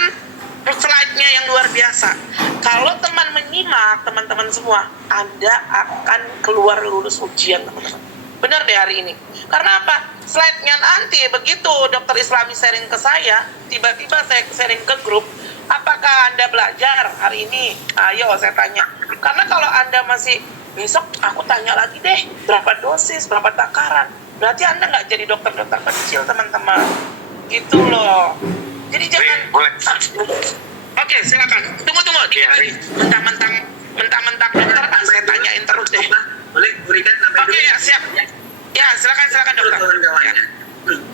slide-nya yang luar biasa. Kalau teman menyimak, teman-teman semua, Anda akan keluar lulus ujian, teman-teman. Benar deh hari ini. Karena apa? Slide-nya nanti, begitu dokter Islami sharing ke saya, tiba-tiba saya sharing ke grup, apakah Anda belajar hari ini? Ayo saya tanya. Karena kalau Anda masih, besok aku tanya lagi deh, berapa dosis, berapa takaran. Berarti Anda nggak jadi dokter-dokter kecil, teman-teman. Gitu loh. Jadi jangan. Boleh. Oke, silakan. Tunggu dikit lagi. Mentang-mentang dokter, saya tanyain terus deh. Boleh berikan sampai Oke, ya siap. Ya, silakan dokter. Kawan-kawannya.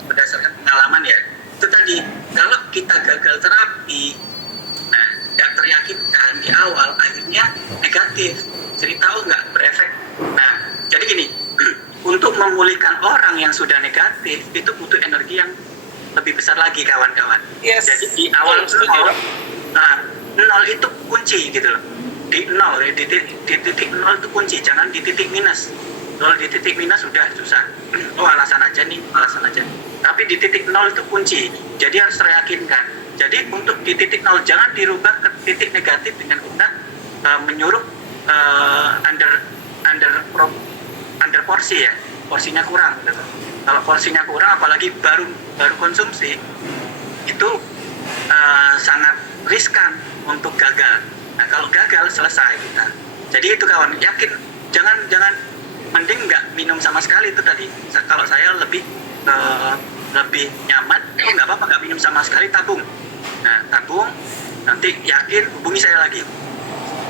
Berdasarkan pengalaman ya. Itu tadi, kalau kita gagal terapi, nah nggak teryakinkan di awal, akhirnya negatif. Jadi tahu nggak berefek. Nah, jadi gini, untuk memulihkan orang yang sudah negatif itu butuh energi yang lebih besar lagi kawan-kawan. Yes. Jadi di awal nol itu kunci gitu loh. Di nol, di titik nol itu kunci, jangan di titik minus. Kalau di titik minus sudah susah. Oh alasan aja nih. Tapi di titik nol itu kunci. Jadi harus teryakinkan. Jadi untuk di titik nol jangan dirubah ke titik negatif dengan kita menyuruh under porsi ya, porsinya kurang. Gitu. Kalau porsinya kurang, apalagi baru konsumsi, itu sangat riskan untuk gagal. Nah kalau gagal selesai kita. Jadi itu kawan, yakin, jangan mending nggak minum sama sekali itu tadi. Kalau saya lebih nyaman, nggak apa-apa nggak minum sama sekali, tabung. Nah tabung, nanti yakin hubungi saya lagi.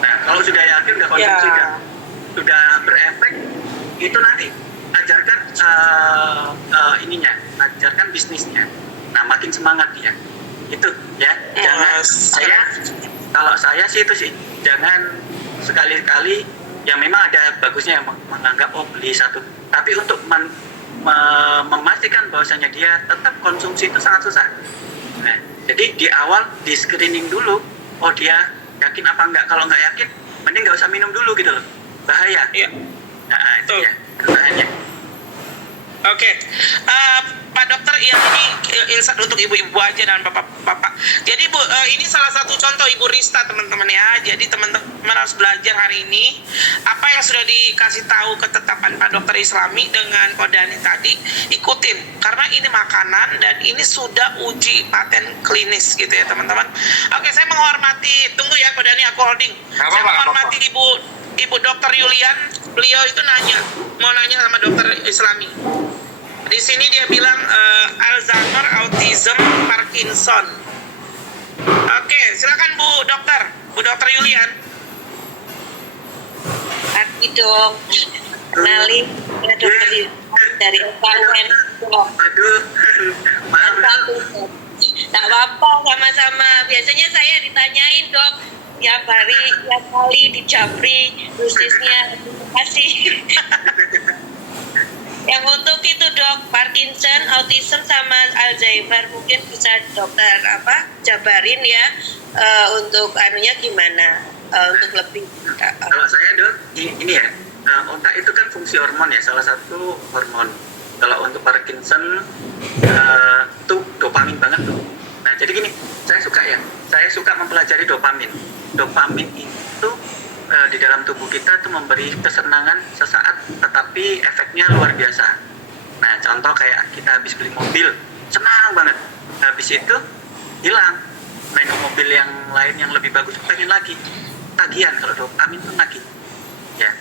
Nah kalau sudah yakin nggak konsumsi sudah berefek, itu nanti ajarkan ajarkan bisnisnya. Nah makin semangat dia. Itu ya. Jangan kalau saya sih itu sih, jangan sekali-kali yang memang ada bagusnya menganggap beli satu, tapi untuk memastikan bahwasanya dia tetap konsumsi itu sangat susah. Nah, jadi di awal di screening dulu, oh dia yakin apa enggak. Kalau nggak yakin, mending nggak usah minum dulu gitu loh, bahaya. Iya. Nah itu ya bahayanya. Oke, Pak Dokter, ya ini insight untuk ibu-ibu aja dan bapak-bapak. Jadi Bu, ini salah satu contoh Ibu Rista teman-teman ya. Jadi teman-teman harus belajar hari ini apa yang sudah dikasih tahu ketetapan Pak Dokter Islami dengan Kodani tadi, ikutin. Karena ini makanan dan ini sudah uji paten klinis gitu ya teman-teman. Oke, saya menghormati, tunggu ya Kodani, aku holding. Saya menghormati Ibu Dokter Yulian, beliau itu mau nanya sama Dokter Islami. Di sini dia bilang Alzheimer, autism, Parkinson. Oke, silakan Bu Dokter Yulian. Pagi dok, kenalin ya dokter dari UKUN dok. Aduh, maaf. Tak apa, sama-sama. Biasanya saya ditanyain dok, tiap kali di Japri, dosisnya. Terima kasih. Yang untuk itu dok, Parkinson, autism sama Alzheimer mungkin bisa dokter jabarin ya untuk anunya gimana untuk lebih. Kalau saya dok, ini ya, otak itu kan fungsi hormon ya, salah satu hormon. Kalau untuk Parkinson itu dopamin banget tuh. Nah jadi gini, saya suka mempelajari dopamin. Dopamin itu di dalam tubuh kita tuh memberi kesenangan sesaat, tetapi efeknya luar biasa. Nah contoh kayak kita habis beli mobil, senang banget. Habis itu hilang, naik ke mobil yang lain yang lebih bagus, pengen lagi. Tagihan kalau dopamin tuh nagih. Ya.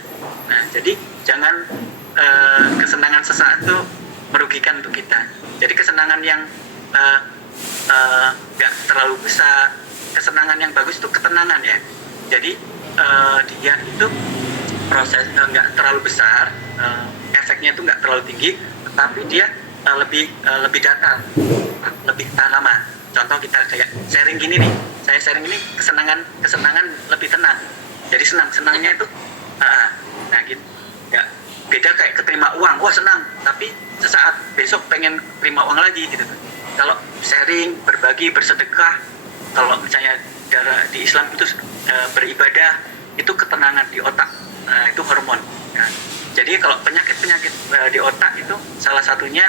Nah jadi jangan kesenangan sesaat tuh merugikan untuk kita. Jadi kesenangan yang nggak terlalu besar, kesenangan yang bagus itu ketenangan ya. Jadi dia itu proses nggak terlalu besar, efeknya itu nggak terlalu tinggi, tetapi dia lebih datar, lebih tahan lama. Contoh kita kayak sharing gini nih, saya sharing ini kesenangan lebih tenang. Jadi senangnya itu, nah gitu. Ya, beda kayak keterima uang, wah senang, tapi sesaat besok pengen terima uang lagi gitu. Kalau sharing, berbagi, bersedekah, kalau misalnya di Islam itu beribadah, itu ketenangan di otak, itu hormon. Ya. Jadi kalau penyakit di otak itu salah satunya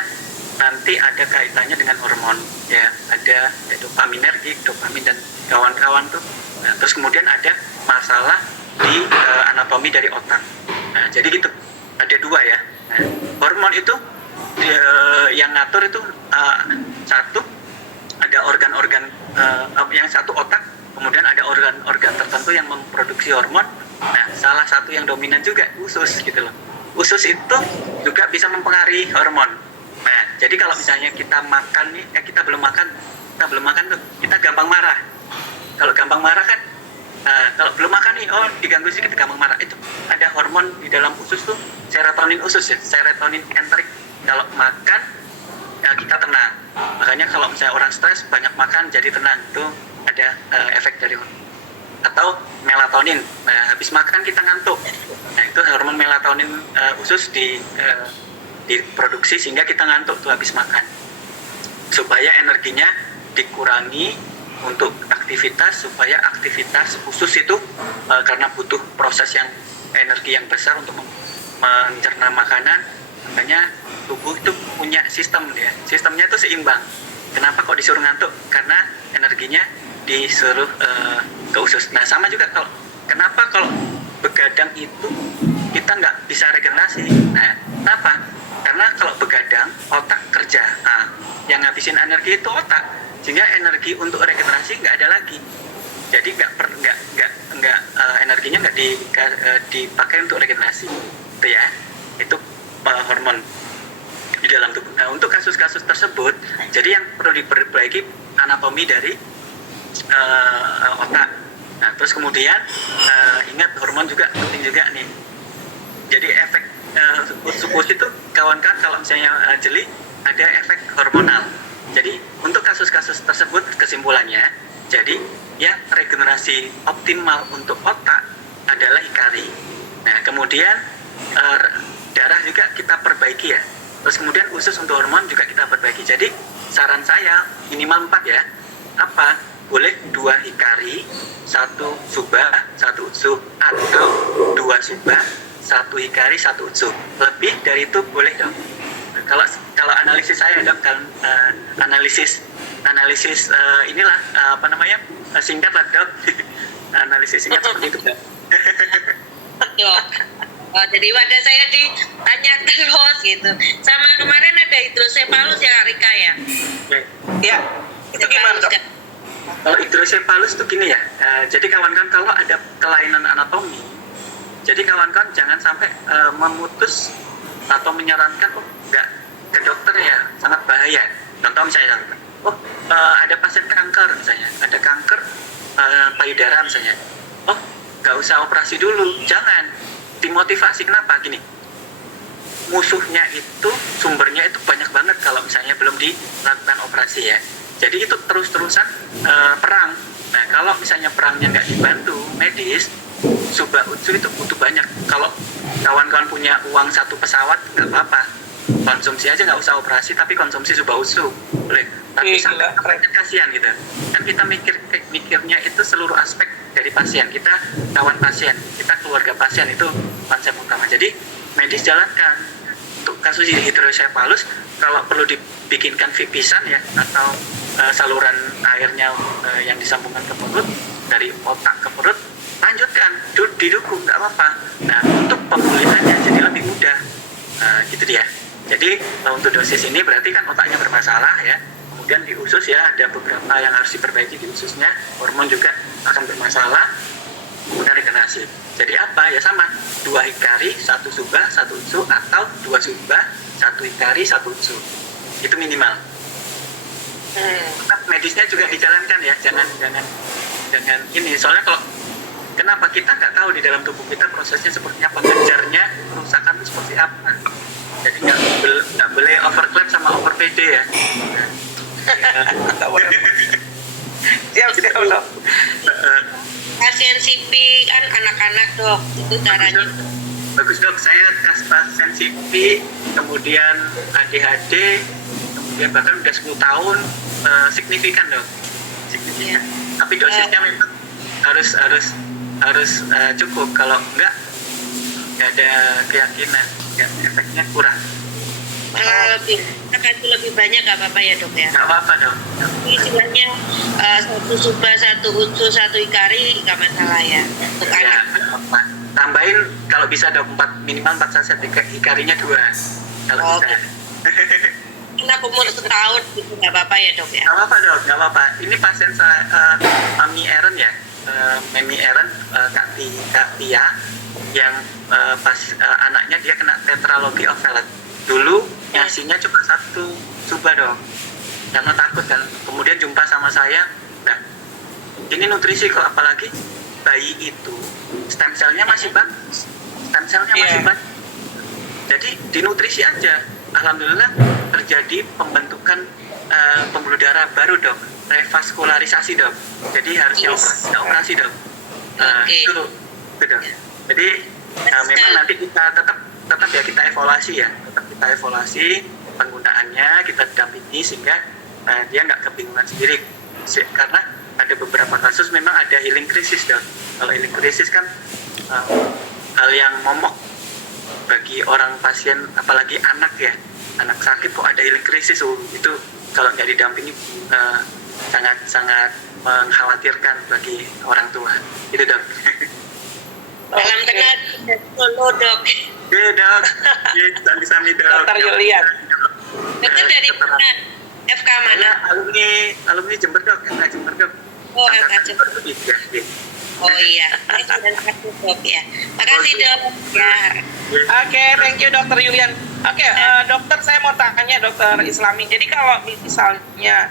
nanti ada kaitannya dengan hormon, ya ada dopaminergik, dopamin dan kawan-kawan tuh. Nah, terus kemudian ada masalah di anatomi dari otak. Nah, jadi gitu, ada dua ya. Nah, hormon itu yang ngatur itu satu ada organ-organ, yang satu otak, kemudian ada organ-organ tertentu yang memproduksi hormon. Nah, salah satu yang dominan juga usus gitu loh. Usus itu juga bisa mempengaruhi hormon. Nah, jadi kalau misalnya kita makan nih, kita belum makan tuh, kita gampang marah. Kalau gampang marah kan, kalau belum makan nih, diganggu sedikit gampang marah. Itu ada hormon di dalam usus tuh, serotonin usus ya, serotonin enterik. Kalau makan, ya kita tenang. Makanya kalau misalnya orang stres, banyak makan jadi tenang. Itu ada efek dari hormon. Atau melatonin. Nah, habis makan kita ngantuk. Nah, itu hormon melatonin usus diproduksi sehingga kita ngantuk tuh habis makan. Supaya energinya dikurangi untuk aktivitas, supaya aktivitas usus itu karena butuh proses yang energi yang besar untuk mencerna makanan, makanya tubuh itu punya sistem ya. Sistemnya itu seimbang. Kenapa kok disuruh ngantuk? Karena energinya disuruh ke usus. Nah sama juga kenapa kalau begadang itu kita nggak bisa regenerasi. Nah kenapa? Karena kalau begadang otak kerja, yang ngabisin energi itu otak, sehingga energi untuk regenerasi nggak ada lagi. Jadi energinya nggak dipakai untuk regenerasi. Itu ya, itu hormon di dalam tubuh. Nah, untuk kasus-kasus tersebut, jadi yang perlu diperbaiki anatomi dari otak. Nah, terus kemudian ingat hormon juga penting juga nih. Jadi efek usus itu kawan-kawan kalau misalnya jeli ada efek hormonal. Jadi untuk kasus-kasus tersebut kesimpulannya, jadi yang regenerasi optimal untuk otak adalah hikari. Nah, kemudian darah juga kita perbaiki ya. Terus kemudian usus untuk hormon juga kita perbaiki. Jadi saran saya minimal 4 ya. Apa? Boleh 2 hikari, 1 subah, 1 utsuh, atau 2 subah, 1 hikari, 1 utsuh. Lebih dari itu boleh dong. kalau kalau analisis saya dok kan analisis inilah apa namanya singkat lah dok. Analisis singkat seperti itu dok. Dok. Oh, jadi wadah saya ditanya terus gitu. Sama kemarin ada hidrosefalus ya Rika ya. Ya, itu gimana dok? Kalau hidrosefalus itu gini ya, jadi kawan-kawan kalau ada kelainan anatomi, jadi kawan-kawan jangan sampai memutus atau menyarankan, nggak ke dokter ya, sangat bahaya. Contoh misalnya, ada pasien kanker misalnya, ada kanker payudara misalnya, nggak usah operasi dulu, jangan. Dimotivasi, kenapa? Gini, musuhnya itu, sumbernya itu banyak banget kalau misalnya belum dilakukan operasi ya. Jadi itu terus-terusan perang. Nah kalau misalnya perangnya nggak dibantu medis, subah utsu itu butuh banyak. Kalau kawan-kawan punya uang satu pesawat nggak apa-apa, konsumsi aja, nggak usah operasi, tapi konsumsi subah utsu boleh. Tapi sampai kasihan gitu. Kan kita mikirnya itu seluruh aspek dari pasien. Kita kawan pasien, kita keluarga pasien, itu konsep utama. Jadi medis jalankan. Untuk kasus hidrosefalus, kalau perlu dibikinkan pipisan ya, atau saluran airnya yang disambungkan ke perut, dari otak ke perut, lanjutkan, didukung, nggak apa-apa. Nah, untuk pemulihannya jadi lebih mudah, gitu dia. Jadi untuk dosis ini berarti kan otaknya bermasalah ya, kemudian di usus ya ada beberapa yang harus diperbaiki di ususnya, hormon juga akan bermasalah, kemudian regenerasi. Jadi apa? Ya sama, 2 hikari, 1 subah, 1 utsu, atau 2 subah, 1 hikari, 1 utsu. Itu minimal. Tetap medisnya juga dijalankan ya, jangan ini. Soalnya kalau kenapa kita nggak tahu di dalam tubuh kita prosesnya seperti apa, kejarnya kerusakan itu seperti apa. Jadi nggak boleh overclap sama over PD ya. Siap dok. Pasien CP kan anak-anak dok, itu caranya. Bagus dok, saya pasien CP, kemudian ADHD, kemudian bahkan udah 10 tahun, signifikan dok, signifikan. Tapi dosisnya memang harus cukup, kalau nggak ada keyakinan, ya, efeknya kurang. Lebih banyak nggak apa-apa ya dok ya? Nggak apa-apa dok. Istilahnya 1 subah, 1 utsu, 1 hikari nggak masalah ya untuk Ya, anak. nggak apa-apa. Tambahin kalau bisa dok, minimal 4 saset, hikarinya 2 kalau bisa. Anak umur setahun gitu nggak apa-apa ya dok ya? Nggak apa-apa dok, nggak apa-apa. Ini pasien saya, Mami Eren ya, Mami Eren, Kak Tia, yang anaknya dia kena tetralogy ovalet. Dulu ngasihnya cuma 1 subah dok, karena takut kan. Kemudian jumpa sama saya, nah ini nutrisi kok, apalagi bayi itu stem cell-nya masih bagus, stem cell-nya masih bagus. Jadi dinutrisi aja, alhamdulillah terjadi pembentukan pembuluh darah baru dok, revaskularisasi dok. Jadi harusnya operasi dok. Itu dok. Jadi memang nanti kita tetap ya kita evaluasi ya, tetap kita evaluasi penggunaannya, kita dampingi sehingga dia nggak kebingungan sendiri. Karena ada beberapa kasus memang ada healing crisis dok. Kalau healing crisis kan hal yang momok bagi orang pasien, apalagi anak ya, anak sakit kok ada healing crisis, itu kalau nggak didampingi sangat mengkhawatirkan bagi orang tua. Itu dok. Salam kenal Solo dok. Iya dok, sami dok. Dokter Julian. Dokter dari mana? FK mana? Alumni Jember dok, FK Jember dok. Oh, FK Jember. Ya. Oh iya, ini sudah satu dok ya. Makasih dok. Ya. Oke, thank you dokter Julian. Oke, dokter saya mau tanya dokter Islami. Jadi kalau misalnya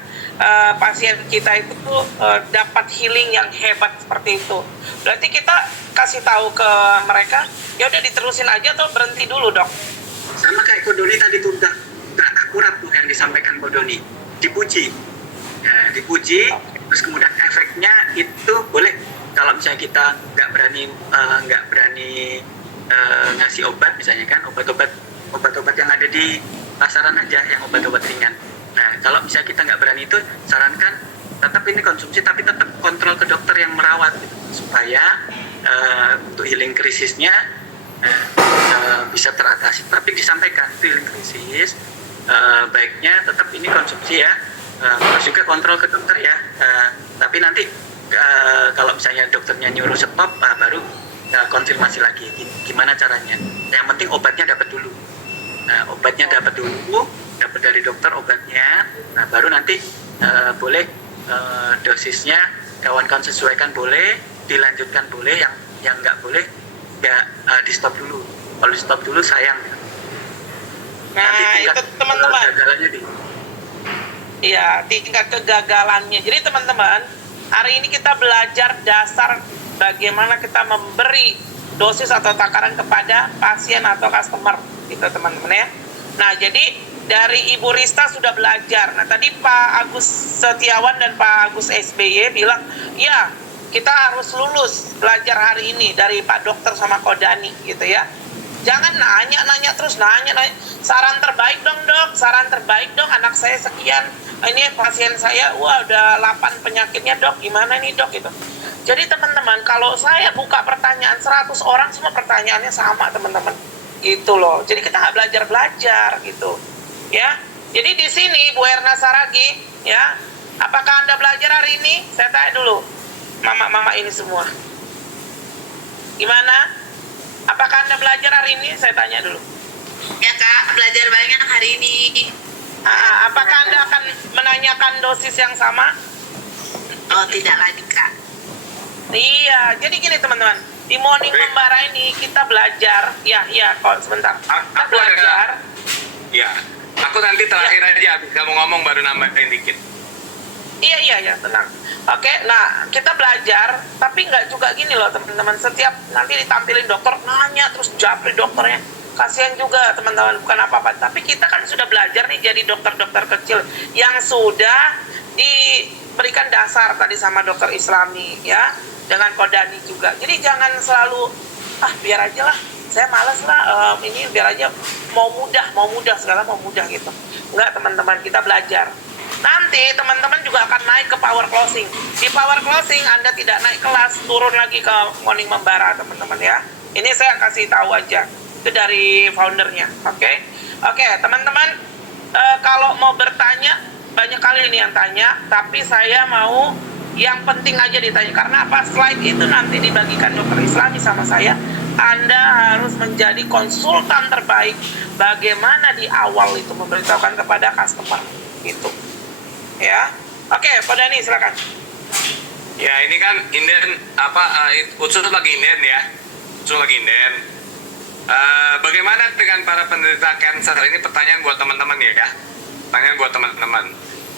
pasien kita itu dapat healing yang hebat seperti itu, berarti kita kasih tahu ke mereka, ya udah diterusin aja atau berhenti dulu dok? Sama kayak Kodoni tadi tuh udah akurat tuh yang disampaikan Kodoni, dipuji, terus kemudian efeknya itu boleh. Kalau misalnya kita nggak berani ngasih obat misalnya kan, obat-obat yang ada di pasaran aja, yang obat-obat ringan. Nah kalau misalnya kita nggak berani, itu sarankan tetap ini konsumsi, tapi tetap kontrol ke dokter yang merawat gitu, supaya untuk healing krisisnya bisa teratasi. Tapi disampaikan healing krisis, baiknya tetap ini konsumsi ya, terus juga kontrol ke dokter ya. Tapi nanti kalau misalnya dokternya nyuruh stop, baru konfirmasi lagi gimana caranya. Yang penting obatnya dapat dulu. Obatnya dapat dulu, dapat dari dokter obatnya. Nah, baru nanti boleh dosisnya kawan-kawan sesuaikan, boleh dilanjutkan, boleh yang nggak boleh nggak di stop dulu. Kalau di stop dulu sayang. Nah, nanti itu teman-teman. Kegagalannya Iya, tingkat kegagalannya. Jadi teman-teman, hari ini kita belajar dasar bagaimana kita memberi dosis atau takaran kepada pasien atau customer, gitu teman-teman ya. Nah, jadi dari Ibu Rista sudah belajar. Nah, tadi Pak Agus Setiawan dan Pak Agus SBY bilang, ya kita harus lulus belajar hari ini dari Pak Dokter sama Kodani, gitu ya. Jangan nanya terus, nanya. Saran terbaik dong dok, saran terbaik dong, anak saya sekian. Ini pasien saya, wah udah 8 penyakitnya dok, gimana nih dok gitu. Jadi teman-teman, kalau saya buka pertanyaan 100 orang, semua pertanyaannya sama teman-teman. Gitu loh, jadi kita nggak belajar gitu. Ya, jadi di sini Bu Erna Saragi, ya, apakah Anda belajar hari ini? Saya tanya dulu, mama-mama ini semua. Gimana? Apakah Anda belajar hari ini? Saya tanya dulu. Ya Kak, belajar banyak hari ini. Apakah Anda akan menanyakan dosis yang sama? Oh, tidak lagi Kak. Iya, jadi gini teman-teman. Di Morning Membara ini kita belajar. Ya, kok sebentar. Kita belajar. Ya, aku nanti terakhir aja habis kamu ngomong baru nambahin dikit. Iya, tenang. Oke, nah kita belajar, tapi nggak juga gini loh teman-teman. Setiap nanti ditampilin dokter, nanya terus japri dokternya. Kasihan juga teman-teman, bukan apa-apa. Tapi kita kan sudah belajar nih jadi dokter-dokter kecil yang sudah diberikan dasar tadi sama dokter Islami ya, dengan Kodani juga. Jadi jangan selalu biar aja lah, saya malas lah, ini biar aja mau mudah segala mau mudah gitu. Enggak teman-teman, kita belajar. Nanti teman-teman juga akan naik ke power closing. Di power closing Anda tidak naik kelas, turun lagi ke Morning Membara teman-teman ya. Ini saya kasih tahu aja. Itu dari foundernya. Oke, teman-teman, kalau mau bertanya, banyak kali ini yang tanya, tapi saya mau yang penting aja ditanya. Karena apa? Slide itu nanti dibagikan dokter Islami sama saya. Anda harus menjadi konsultan terbaik bagaimana di awal itu memberitahukan kepada customer gitu. Ya, oke, Pak Dani silakan. Ya, ini kan inden Utsur lagi inden ya. Utsur lagi inden. Bagaimana dengan para penderita kanker? Ini pertanyaan buat teman-teman ya. Pertanyaan buat teman-teman.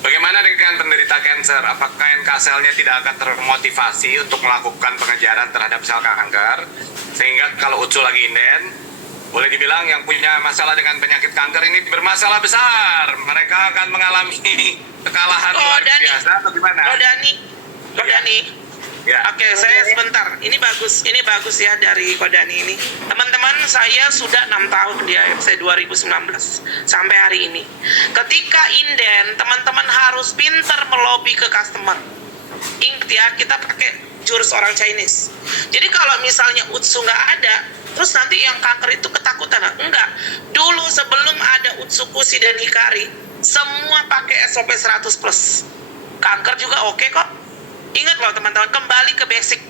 Bagaimana dengan penderita kanker? Apakah NK selnya tidak akan termotivasi untuk melakukan pengejaran terhadap sel kanker? Sehingga kalau Utsur lagi inden, boleh dibilang yang punya masalah dengan penyakit kanker ini bermasalah besar. Mereka akan mengalami kekalahan luar biasa atau gimana? Kodani. Ya. Oke, saya sebentar. Ini bagus ya dari Kodani ini. Teman-teman, saya sudah 6 tahun di AFC 2019 sampai hari ini. Ketika inden, teman-teman harus pintar melobi ke customer. Ingat ya, kita pakai jurus orang Chinese. Jadi kalau misalnya Utsu nggak ada, terus nanti yang kanker itu ketakutan. Enggak. Dulu sebelum ada Utsukushi dan Hikari, semua pakai SOP 100+. Kanker juga oke kok. Ingat loh teman-teman, kembali ke basic.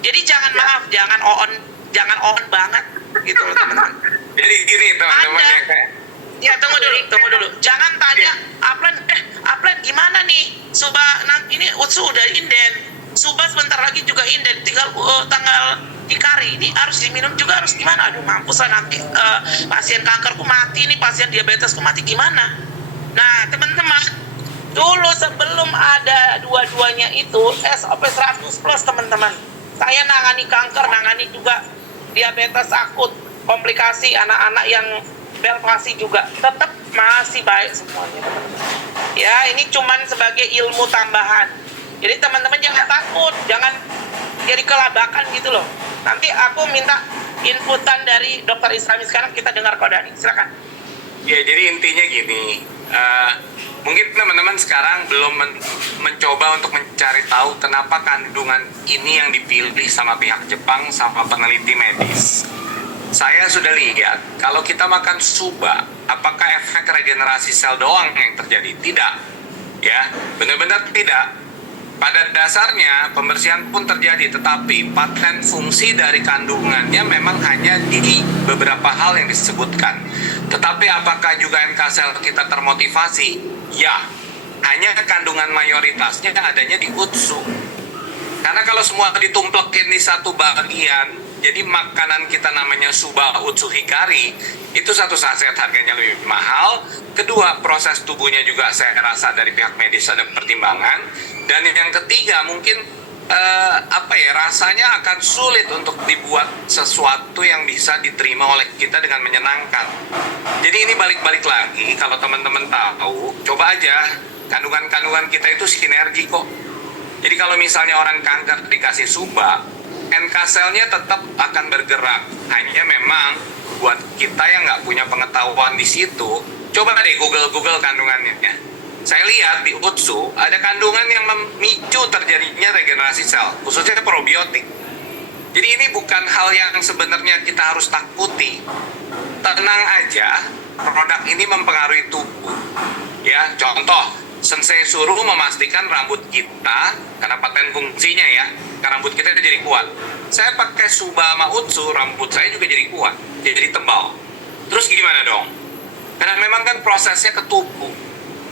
Jadi jangan jangan on banget gitu loh teman-teman. Jadi gini teman-teman yang kayak tunggu dulu. Jangan tanya upline gimana nih? Ini Utsu udah inden. Suba sebentar lagi juga inden, tinggal tanggal Hikari ini harus diminum juga, harus gimana? Aduh mampus lah nanti pasien kankerku mati nih, pasien diabetesku mati gimana? Nah teman-teman, dulu sebelum ada dua-duanya itu SOP 100+ teman-teman. Saya nangani kanker, nangani juga diabetes akut, komplikasi anak-anak yang belvasi juga, tetap masih baik semuanya teman-teman. Ya ini cuman sebagai ilmu tambahan. Jadi teman-teman jangan takut, jangan jadi kelabakan gitu loh. Nanti aku minta inputan dari dokter Islami, sekarang kita dengar Kodani, silakan. Ya jadi intinya gini, mungkin teman-teman sekarang belum mencoba untuk mencari tahu kenapa kandungan ini yang dipilih sama pihak Jepang sama peneliti medis. saya sudah lihat kalau kita makan suba, apakah efek regenerasi sel doang yang terjadi? Tidak, ya, benar-benar tidak. Pada dasarnya pembersihan pun terjadi, tetapi paten fungsi dari kandungannya memang hanya di beberapa hal yang disebutkan. Tetapi apakah juga NK sel kita termotivasi? Ya, hanya kandungan mayoritasnya adanya di UTSU. Karena kalau semua ditumplekin di satu bagian, jadi makanan kita namanya suba UTSU hikari, itu satu saset harganya lebih mahal. Kedua, proses tubuhnya juga saya rasa dari pihak medis ada pertimbangan. Dan yang ketiga, mungkin rasanya akan sulit untuk dibuat sesuatu yang bisa diterima oleh kita dengan menyenangkan. Jadi ini balik-balik lagi, kalau teman-teman tahu, coba aja, kandungan-kandungan kita itu sinergi kok. Jadi kalau misalnya orang kanker dikasih suba, NK selnya tetap akan bergerak. Hanya memang buat kita yang nggak punya pengetahuan di situ, coba deh Google kandungannya. Saya lihat di UTSU ada kandungan yang memicu terjadinya regenerasi sel, khususnya probiotik. Jadi ini bukan hal yang sebenarnya kita harus takuti. Tenang aja, produk ini mempengaruhi tubuh. Ya, contoh, Sensei suruh memastikan rambut kita, karena paten fungsinya ya, rambut kita jadi kuat. Saya pakai suba sama UTSU, rambut saya juga jadi kuat, jadi tebal. Terus gimana dong? Karena memang kan prosesnya ke tubuh.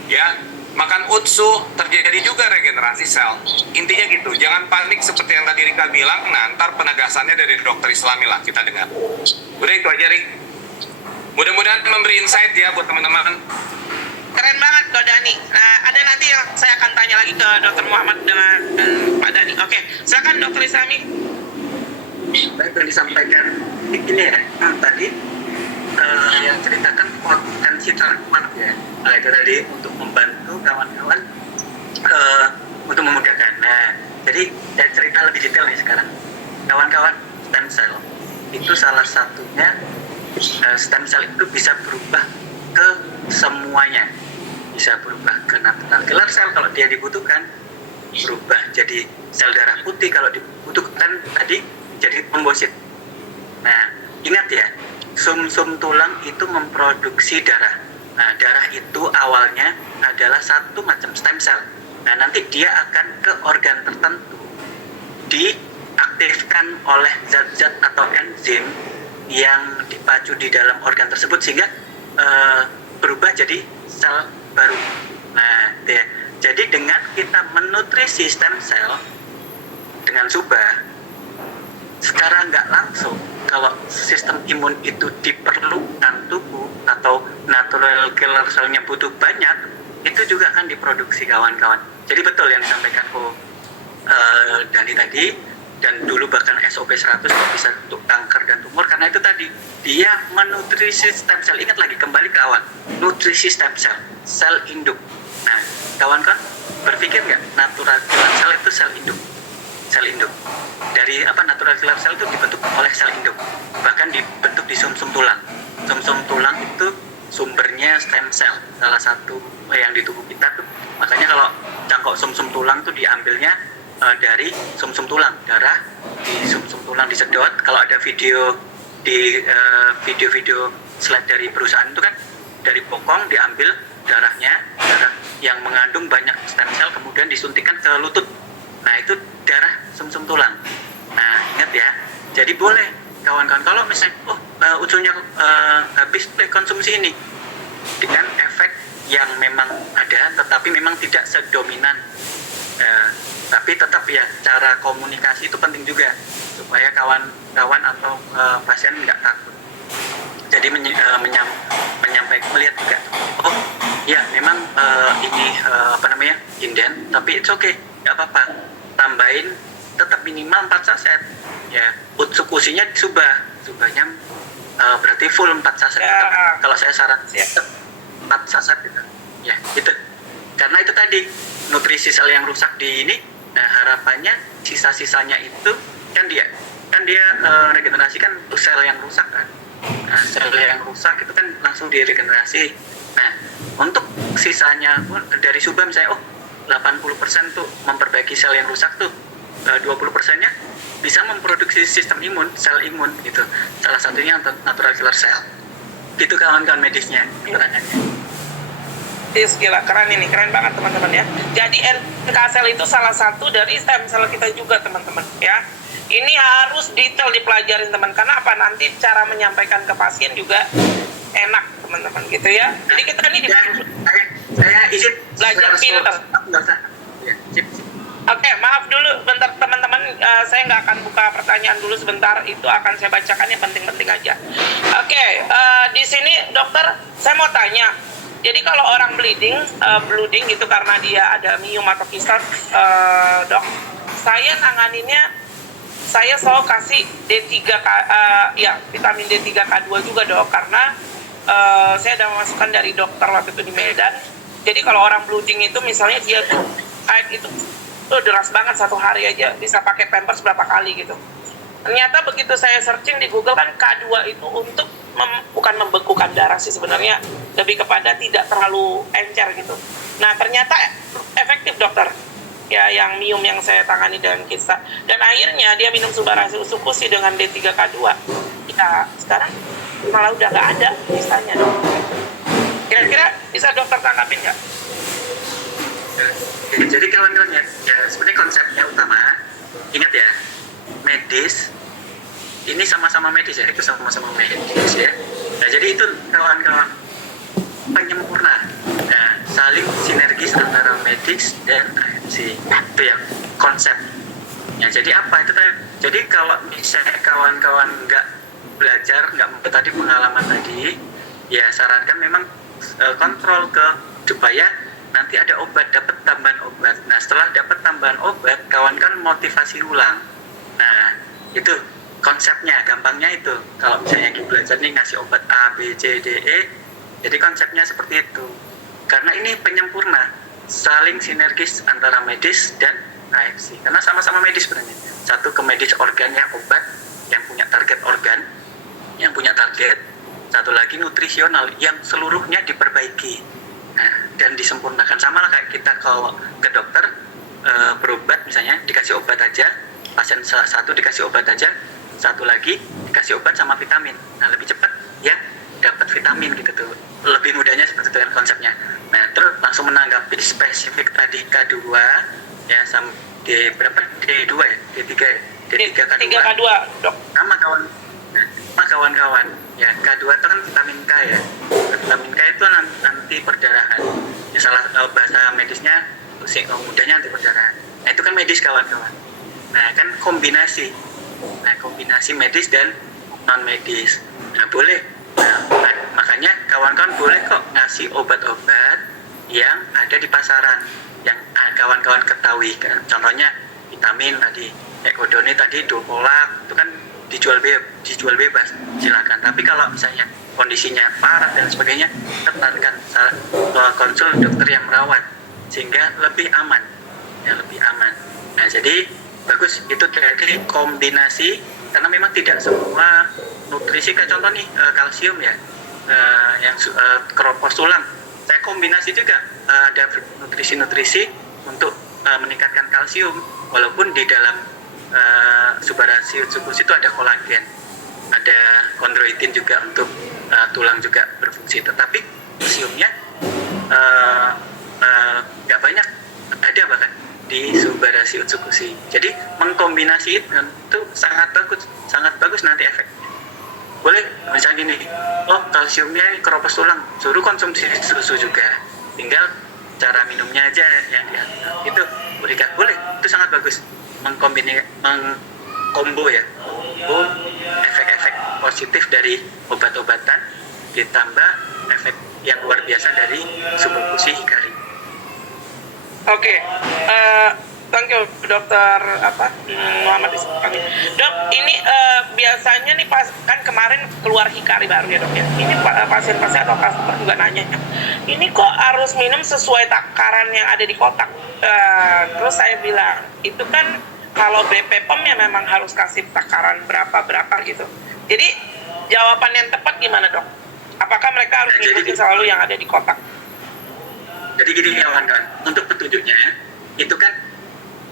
Ya, makan UTSU terjadi juga regenerasi sel. Intinya gitu, jangan panik seperti yang tadi Rika bilang. Nah, ntar penegasannya dari dokter Islami lah kita dengar. Udah itu aja, Rik. Mudah-mudahan memberi insight ya buat teman-teman. Keren banget Dok Dani. Nah, ada nanti yang saya akan tanya lagi ke Dokter Muhammad dengan Pak Dani. Oke, silakan Dokter Islami. Baik, yang disampaikan ini ya, tadi yang ceritakan potensi terkuat ya. Nah, itu tadi untuk membantu kawan-kawan untuk memudahkan. Nah, jadi saya cerita lebih detail nih sekarang. Kawan-kawan, stem cell itu salah satunya, stem cell itu bisa berubah ke semuanya. Bisa berubah ke natural killer cell kalau dia dibutuhkan, berubah jadi sel darah putih kalau dibutuhkan, tadi jadi trombosit. Nah, ingat ya, sum-sum tulang itu memproduksi darah. Nah, darah itu awalnya adalah satu macam stem cell. Nah, nanti dia akan ke organ tertentu, diaktifkan oleh zat-zat atau enzim yang dipacu di dalam organ tersebut sehingga berubah jadi sel baru. Nah, ya. Jadi dengan kita menutrisi stem cell dengan suba, secara nggak langsung, kalau sistem imun itu diperlukan tubuh atau natural killer cell-nya butuh banyak, itu juga akan diproduksi kawan-kawan. Jadi betul yang disampaikan Dani tadi, dan dulu bahkan SOP 100 kok bisa untuk kanker dan tumor, karena itu tadi dia menutrisi stem cell. Ingat lagi, kembali ke awal, nutrisi stem cell, sel induk. Nah, kawan-kawan berpikir nggak natural killer cell itu sel induk? Sel induk dari natural killer cell itu dibentuk oleh sel induk, bahkan dibentuk di sum-sum tulang. Sum-sum tulang itu sumbernya stem cell, salah satu yang di tubuh kita tuh. Makanya kalau cangkok sum-sum tulang tuh diambilnya dari sum-sum tulang, darah di sum-sum tulang disedot. Kalau ada video di video-video slide dari perusahaan itu kan dari bokong diambil darahnya, darah yang mengandung banyak stem cell, kemudian disuntikan ke lutut. Nah, itu darah sum-sum tulang. Nah, ingat ya. Jadi boleh kawan-kawan kalau misalnya ujungnya habis konsumsi ini dengan efek yang memang ada, tetapi memang tidak sedominan. Tapi tetap ya, cara komunikasi itu penting juga supaya kawan-kawan atau pasien nggak takut. Jadi menyampaikan, melihat juga, oh ya memang ini inden, tapi it's okay, nggak apa-apa, tambahin tetap minimal 4 saset ya. Utsukusinya subahnya berarti full 4 saset ya. Kalau saya saran 4 saset gitu ya, gitu. Karena itu tadi nutrisi sel yang rusak di ini. Nah, harapannya sisa-sisanya itu kan dia regenerasi kan untuk sel yang rusak kan. Nah, sel yang rusak itu kan langsung diregenerasi. Nah, untuk sisanya dari suba misalnya 80% tuh memperbaiki sel yang rusak tuh. 20%-nya bisa memproduksi sistem imun, sel imun gitu. Salah satunya natural killer cell. Gitu kawan-kawan medisnya keterangannya. Gila, keren banget teman-teman ya. Jadi NK cell itu salah satu dari stem cell kita juga teman-teman ya. Ini harus detail dipelajarin teman, karena apa, nanti cara menyampaikan ke pasien juga enak teman-teman gitu ya. Jadi kita ini saya izin belajar pinter. Oke, maaf dulu bentar teman-teman, saya nggak akan buka pertanyaan dulu sebentar, itu akan saya bacakan yang penting-penting aja. Oke, di sini dokter, saya mau tanya, jadi kalau orang bleeding gitu karena dia ada miom atau kisar, dok, saya nanganinnya, saya selalu kasih vitamin D3K2 juga dok, karena saya ada masukan dari dokter waktu itu di Medan. Jadi kalau orang bleeding itu misalnya dia tuh haid itu deras banget, 1 hari aja bisa pakai pampers berapa kali gitu. Ternyata begitu saya searching di Google kan K2 itu untuk bukan membekukan darah sih sebenarnya, lebih kepada tidak terlalu encer gitu. Nah ternyata efektif dokter ya, yang miom yang saya tangani dengan kita, dan akhirnya dia minum Subarashi Utsukushi dengan D3K2 ya, sekarang malah udah nggak ada misalnya dok. Kira-kira bisa dokter tanggapin nggak? Jadi kawan-kawan ya, sebenarnya konsepnya utama, ingat ya, medis ini sama-sama medis ya, itu sama-sama medis ya. Nah jadi itu kawan-kawan penyempurna, nah, saling sinergis antara medis dan AMC, itu yang konsep. Ya jadi apa itu tadi? Jadi kalau misalnya kawan-kawan nggak belajar, nggak tadi pengalaman tadi, ya sarankan memang kontrol ke supaya nanti ada obat, dapat tambahan obat. Nah setelah dapat tambahan obat, kawan kan motivasi ulang. Nah itu konsepnya, gampangnya itu. Kalau misalnya kita belajar nih ngasih obat A, B, C, D, E, jadi konsepnya seperti itu. Karena ini penyempurna, saling sinergis antara medis dan AFC. Karena sama-sama medis sebenarnya. Satu ke medis organnya obat, yang punya target organ, yang punya target. Satu lagi nutrisional, yang seluruhnya diperbaiki. Nah, dan disempurnakan, sama lah kayak kita kalau ke dokter berobat misalnya dikasih obat aja, pasien satu dikasih obat aja, satu lagi dikasih obat sama vitamin. Nah lebih cepat ya dapat vitamin gitu tuh, lebih mudahnya seperti itu kan konsepnya. Nah terus langsung menanggapi spesifik tadi K2 ya, sama D berapa, D2 ya, D3 ya, D3K2 dok. Sama kawan-kawan ya, K2 itu kan vitamin K ya. Vitamin K itu anti perdarahan ya, salah bahasa medisnya mudahnya anti perdarahan. Nah itu kan medis kawan-kawan. Nah kan kombinasi medis dan non medis. Nah boleh, nah, makanya kawan-kawan boleh kok ngasih obat-obat yang ada di pasaran, yang kawan-kawan ketahui kan. Contohnya vitamin tadi, Ekodone tadi, Dopolak itu kan dijual bebas, silakan. Tapi kalau misalnya kondisinya parah dan sebagainya, tekankan konsul dokter yang merawat sehingga lebih aman ya, lebih aman. Nah jadi bagus itu dari kombinasi, karena memang tidak semua nutrisi, kayak contoh nih kalsium ya, yang keropos tulang, saya kombinasi juga ada nutrisi untuk meningkatkan kalsium, walaupun di dalam Subarashi Utsukushi itu ada kolagen, ada kondroitin juga untuk tulang juga berfungsi, tetapi kalsiumnya nggak banyak ada bahkan di Subarashi Utsukushi. Jadi mengkombinasi itu sangat bagus nanti efeknya. Boleh misalnya gini, oh kalsiumnya keropos tulang, suruh konsumsi susu juga, tinggal cara minumnya aja yang itu berikan, boleh, itu sangat bagus. Mengkombo efek-efek positif dari obat-obatan ditambah efek yang luar biasa dari Subarashi Hikari. Oke, thank you dokter Muhammad Ismail. Dok, ini biasanya nih pas kan kemarin keluar Hikari baru ya dok ya. Ini pasien-pasien atau customer juga nanya, ini kok harus minum sesuai takaran yang ada di kotak. Terus saya bilang, itu kan kalau BPOM ya memang harus kasih takaran berapa gitu. Jadi jawaban yang tepat gimana dok? Apakah mereka harus mengikuti selalu yang ada di kotak? Jadi gini kawan-kawan, untuk petunjuknya itu kan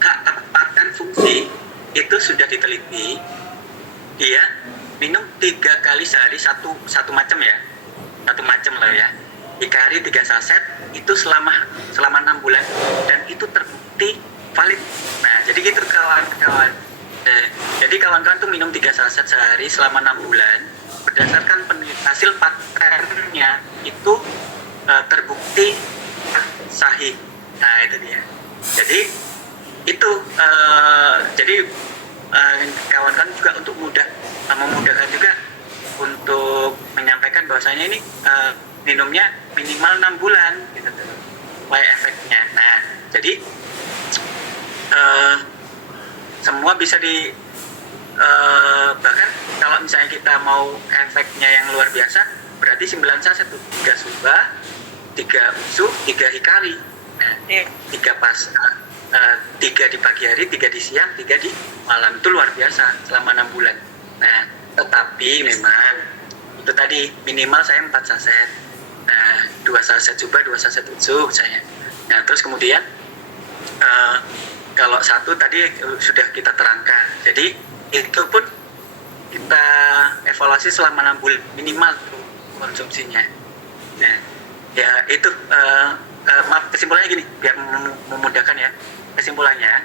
hak tempatkan fungsi itu sudah diteliti, dia minum 3 kali sehari satu macam ya, satu macam lah ya, 3 hari 3 saset itu selama 6 bulan, dan itu terbukti valid. Nah jadi gitu kawan-kawan. Jadi kawan-kawan tuh minum 3 saset sehari selama 6 bulan, berdasarkan hasil patennya itu terbukti sahih. Nah itu dia. Jadi itu kawan-kawan juga untuk memudahkan juga untuk menyampaikan bahwasanya ini minumnya minimal 6 bulan gitu supaya efeknya. Nah jadi semua bisa bahkan kalau misalnya kita mau efeknya yang luar biasa, berarti 9 saset itu 3 suba, 3 usu, 3 hikari. Nah, 3 pas 3 di pagi hari, 3 di siang, 3 di malam, itu luar biasa selama 6 bulan. Nah, tetapi memang itu tadi minimal saya 4 saset. Nah, 2 saset suba, 2 saset usu misalnya. Nah, terus kemudian kalau satu tadi sudah kita terangkan. Jadi itu pun kita evaluasi selama 6 bulan minimal tuh konsumsinya. Nah, ya itu maaf, kesimpulannya gini biar memudahkan ya. Kesimpulannya,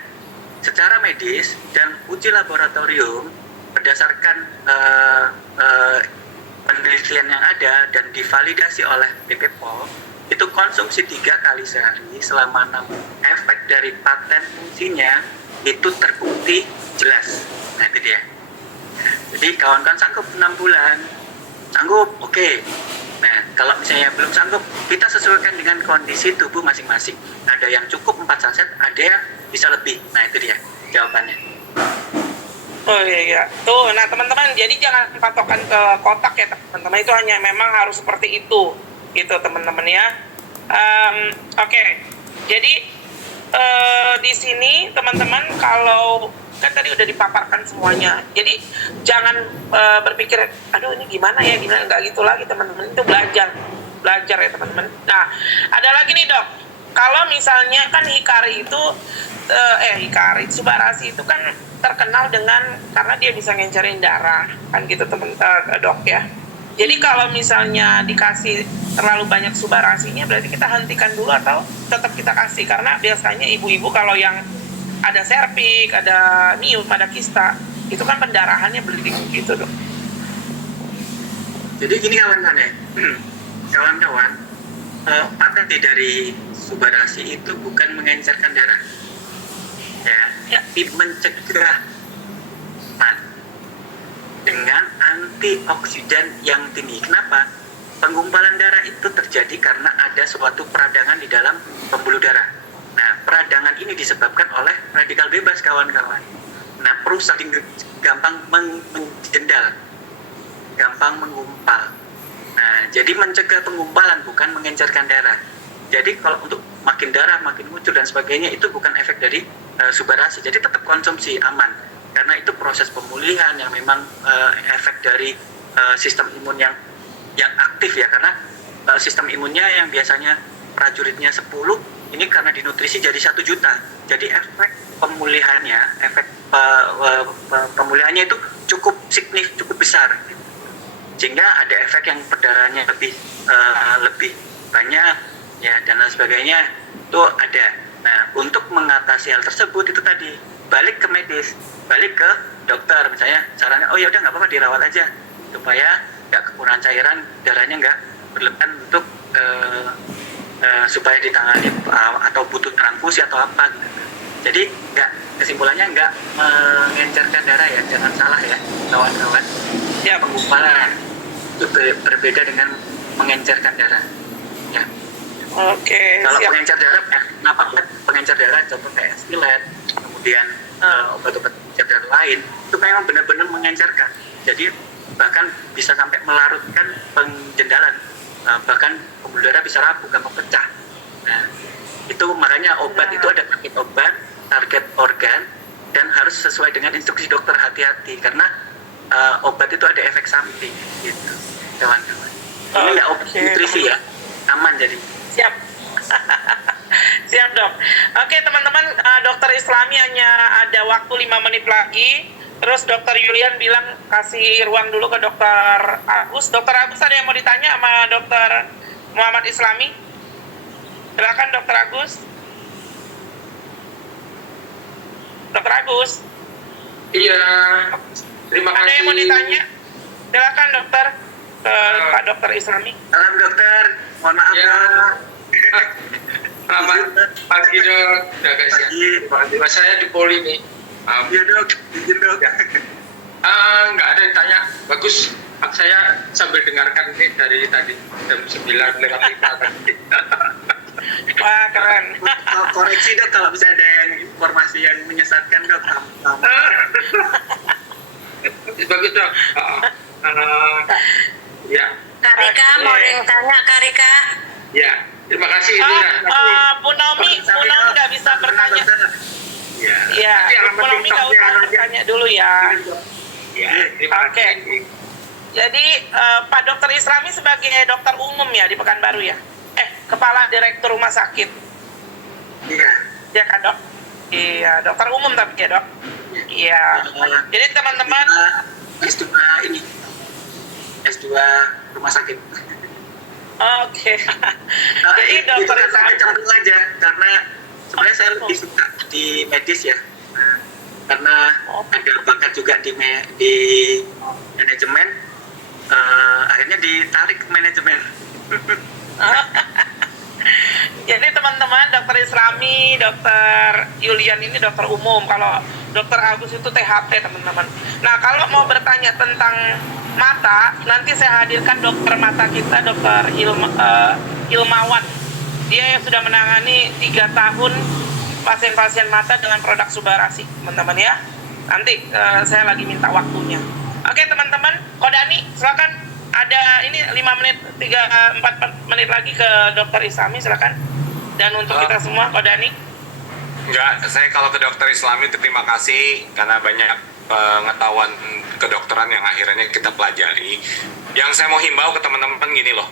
secara medis dan uji laboratorium berdasarkan penelitian yang ada dan divalidasi oleh BPOM, itu konsumsi 3 kali sehari selama 6 efek dari paten fungsinya itu terbukti jelas. Nah itu dia. Jadi kawan-kawan sanggup 6 bulan, sanggup, oke. Nah kalau misalnya belum sanggup, kita sesuaikan dengan kondisi tubuh masing-masing. Ada yang cukup 4 saset, ada yang bisa lebih. Nah itu dia jawabannya. Oh iya, tuh. Nah teman-teman, jadi jangan patokan ke kotak ya teman-teman. Itu hanya memang harus seperti itu, gitu teman-teman ya. Oke. Jadi di sini teman-teman kalau kan tadi udah dipaparkan semuanya. Jadi jangan berpikir, aduh ini gimana ya, nggak gitu lagi teman-teman. Itu belajar ya teman-teman. Nah ada lagi nih dok. Kalau misalnya kan hikari itu Subarasi itu kan terkenal dengan karena dia bisa ngencerin darah kan gitu dok ya. Jadi kalau misalnya dikasih terlalu banyak Subarasinya, berarti kita hentikan dulu atau tetap kita kasih, karena biasanya ibu-ibu kalau yang ada serviks, ada nium, ada kista, itu kan pendarahannya berlebihan gitu dok. Jadi gini kawan-kawan ya, kawan-kawan, paten dari Subarasi itu bukan mengencerkan darah, ya, tapi mencegah dengan antioksidan yang tinggi. Kenapa? Penggumpalan darah itu terjadi karena ada suatu peradangan di dalam pembuluh darah. Nah, peradangan ini disebabkan oleh radikal bebas kawan-kawan. Nah, perusak gampang menjendal, gampang menggumpal. Nah, jadi mencegah penggumpalan bukan mengencerkan darah. Jadi kalau untuk makin darah, makin muncul dan sebagainya itu bukan efek dari Subarasi. Jadi tetap konsumsi aman. Karena itu proses pemulihan yang memang efek dari sistem imun yang aktif ya, karena sistem imunnya yang biasanya prajuritnya 10, ini karena dinutrisi jadi 1 juta. Jadi efek pemulihannya, efek pemulihannya itu cukup signifikan, cukup besar. Sehingga ada efek yang perdarahannya lebih banyak ya dan lain sebagainya itu ada. Nah, untuk mengatasi hal tersebut itu tadi balik ke medis, balik ke dokter misalnya sarannya, oh ya udah nggak apa-apa dirawat aja supaya nggak kekurangan cairan, darahnya nggak berlebihan untuk supaya ditangani atau butuh transfusi atau apa gitu. Jadi kesimpulannya nggak mengencerkan darah ya, jangan salah ya kawan-kawan ya. Penggumpalan itu berbeda dengan mengencerkan darah ya. Oke. Kalau siap. pengencer darah contoh kayak Stilet, kemudian obat-obat pengencer darah lain itu memang benar-benar mengencerkan. Jadi bahkan bisa sampai melarutkan penjendalan, bahkan pembuluh darah bisa rapuh, gampang pecah. Nah, itu makanya obat itu ada target obat, target organ, dan harus sesuai dengan instruksi dokter. Hati-hati karena obat itu ada efek samping gitu, kawan-kawan. Ini nggak obat nutrisi ya, aman jadi. Siap. Siap dok. Oke teman-teman, dokter Islami hanya ada waktu 5 menit lagi. Terus dokter Yulian bilang kasih ruang dulu ke dokter Agus. Dokter Agus ada yang mau ditanya sama dokter Muhammad Islami? Silakan dokter Agus. Dokter Agus. Iya, terima kasih. Ada yang mau ditanya? Silakan dokter ke Pak Dokter Islami. Salam dokter, mohon maaf Ya. dok. Selamat pagi dok. Ya guys ya. Pagi. Terima kasih. Mas, saya di Poli nih. Iya dok, izin dok. Nggak ada yang tanya. Bagus. Saya sambil dengarkan ini dari tadi jam 9 lewat 5 tadi. Wah keren. Koreksi dok kalau bisa ada yang informasi yang menyesatkan dok. Bagus dok. Ya, Karika, mau ada yang tanya Karika? ya. Terima kasih. Itu dah. Bu Naomi nggak bisa bertanya. Ya. Ya, Nanti Bu alamat Naomi nggak TikToknya usah aja. bertanya dulu ya. Ya, terima Oke. kasih. Jadi Pak Dokter Islami sebagai dokter umum ya di Pekanbaru ya? Kepala Direktur Rumah Sakit. Iya. Ya kan dok? Iya, dokter umum tapi ya dok? Iya. Jadi teman-teman, S2 ini, S2 rumah sakit. oke. Jadi dokter itu kan Islami. campur aja, karena sebenarnya saya lebih suka di medis ya. Nah, karena ada bakat juga di manajemen, akhirnya ditarik ke manajemen. Jadi teman-teman, dokter Islami, dokter Yulian ini dokter umum. Kalau dokter Agus itu THT teman-teman. Nah kalau mau bertanya tentang mata, nanti saya hadirkan dokter mata kita, dokter Ilmawan. Dia yang sudah menangani 3 tahun pasien-pasien mata dengan produk Subarasi, teman-teman ya. Nanti saya lagi minta waktunya. Oke teman-teman, Kodani silakan. Ada ini 5 menit, 4 menit lagi ke dokter Islami, silakan. Dan untuk kita semua, Kodani. Enggak, saya kalau ke dokter Islami terima kasih karena banyak pengetahuan kedokteran yang akhirnya kita pelajari. Yang saya mau himbau ke teman-teman gini loh,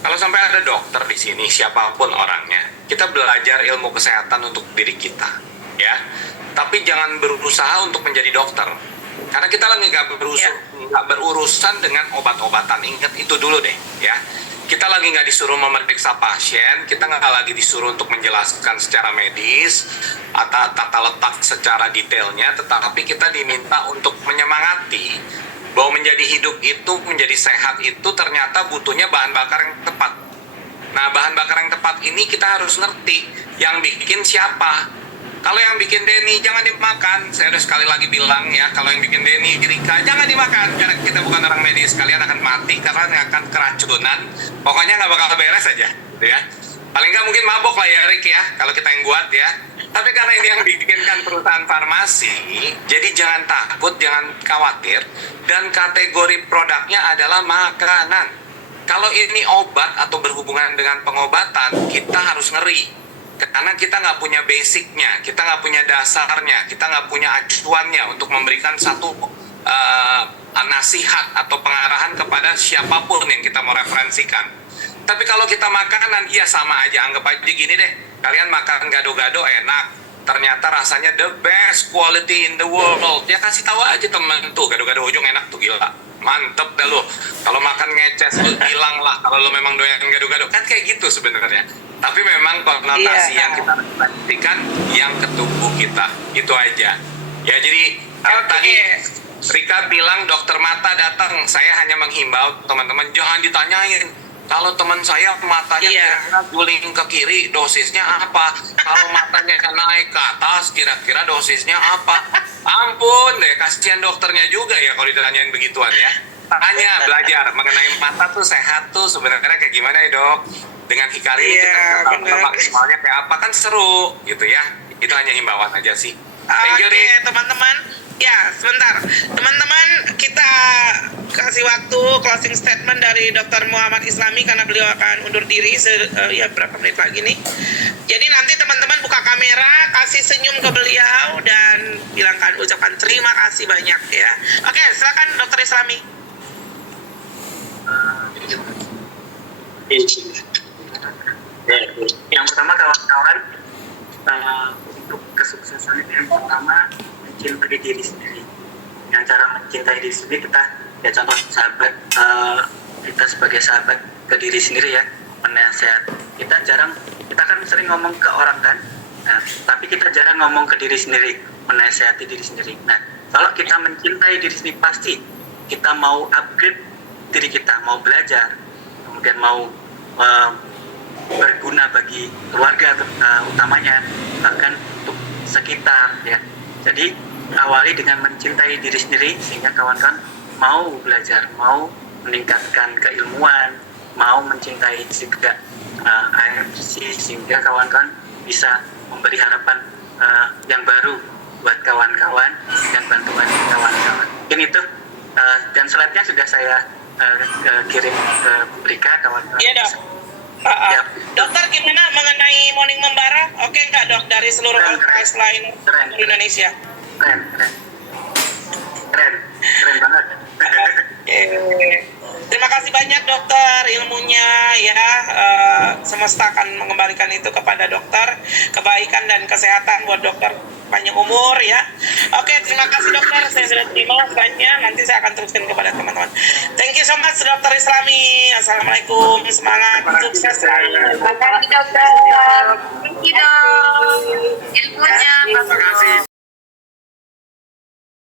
kalau sampai ada dokter di sini, siapapun orangnya, kita belajar ilmu kesehatan untuk diri kita, ya. Tapi jangan berusaha untuk menjadi dokter, karena kita lagi nggak berurusan dengan obat-obatan. Ingat itu dulu deh, ya. Kita lagi nggak disuruh memeriksa pasien, kita nggak lagi disuruh untuk menjelaskan secara medis atau tata letak secara detailnya, tetapi kita diminta untuk menyemangati bahwa menjadi hidup itu, menjadi sehat itu ternyata butuhnya bahan bakar yang tepat. Nah, bahan bakar yang tepat ini kita harus ngerti yang bikin siapa. Kalau yang bikin Denny jangan dimakan. Saya udah sekali lagi bilang ya, kalau yang bikin Denny, Rika jangan dimakan karena kita bukan orang medis. Kalian akan mati karena akan keracunan. Pokoknya nggak bakal beres aja, gitu ya. Paling nggak mungkin mabok lah ya Rick ya, kalau kita yang buat ya. Tapi karena ini yang bikinkan perusahaan farmasi, jadi jangan takut, jangan khawatir. Dan kategori produknya adalah makanan. Kalau ini obat atau berhubungan dengan pengobatan, kita harus ngeri. Karena kita nggak punya basicnya, kita nggak punya dasarnya, kita nggak punya acuannya untuk memberikan satu nasihat atau pengarahan kepada siapapun yang kita mau referensikan. Tapi kalau kita makanan, iya sama aja, anggap aja gini deh, kalian makan gado-gado enak, ternyata rasanya the best quality in the world, ya kasih tahu aja temen tuh, gado-gado ujung enak tuh, gila, mantep dah lu. Kalau makan ngeces, lu bilang lah, kalau lu memang doyan gado-gado, kan kayak gitu sebenarnya. Tapi memang konotasi yang kita referensikan yang ke tubuh kita, itu aja. Ya jadi tadi Rika bilang dokter mata datang, saya hanya menghimbau teman-teman jangan ditanyain. Kalau teman saya matanya guling ke kiri, dosisnya apa? Kalau matanya naik ke atas, kira-kira dosisnya apa? Ampun deh, kasihan dokternya juga ya kalau ditanyain begituan ya. Tanya, belajar mengenai mata tuh sehat tuh sebenarnya kayak gimana ya dok? Dengan Hikari ini kita tahu maksimalnya kayak apa, kan seru gitu ya. Itu hanya himbauan aja sih. Oke teman-teman, ya sebentar teman-teman, kita kasih waktu closing statement dari Dr. Muhammad Islami karena beliau akan undur diri ya berapa menit lagi nih. Jadi nanti teman-teman buka kamera, kasih senyum ke beliau dan bilangkan, ucapkan terima kasih banyak ya. Oke, silakan Dr. Islami. Yang pertama kawan-kawan, untuk kesuksesan itu yang pertama mencintai diri sendiri. Dengan cara mencintai diri sendiri kita, ya contoh sahabat, kita sebagai sahabat ke diri sendiri ya, penasehat. Kita kan sering ngomong ke orang kan, nah, tapi kita jarang ngomong ke diri sendiri, menasehati diri sendiri. Nah, kalau kita mencintai diri sendiri, pasti kita mau upgrade diri kita, mau belajar, kemudian mau berguna bagi keluarga utamanya, bahkan untuk sekitar ya. Jadi awali dengan mencintai diri sendiri sehingga kawan-kawan mau belajar, mau meningkatkan keilmuan, mau mencintai juga AFC sehingga kawan-kawan bisa memberi harapan yang baru buat kawan-kawan dengan bantuan kawan-kawan. Mungkin itu, dan slide-nya sudah saya kirim ke Brika kawan-kawan. Iya dok. Ya. Dokter gimana mengenai morning membara? Oke nggak dok dari seluruh LKS lain di Indonesia? Keren banget. Terima kasih banyak dokter ilmunya ya. Semesta akan mengembalikan itu kepada dokter, kebaikan dan kesehatan buat dokter, panjang umur ya. Oke, terima kasih dokter, saya sudah terima slide-nya, nanti saya akan teruskan kepada teman-teman. Thank you so much dokter Islami. Assalamualaikum, semangat, sukses selalu. Terima kasih dokter. Thank you dok. Ilmunya. Terima kasih.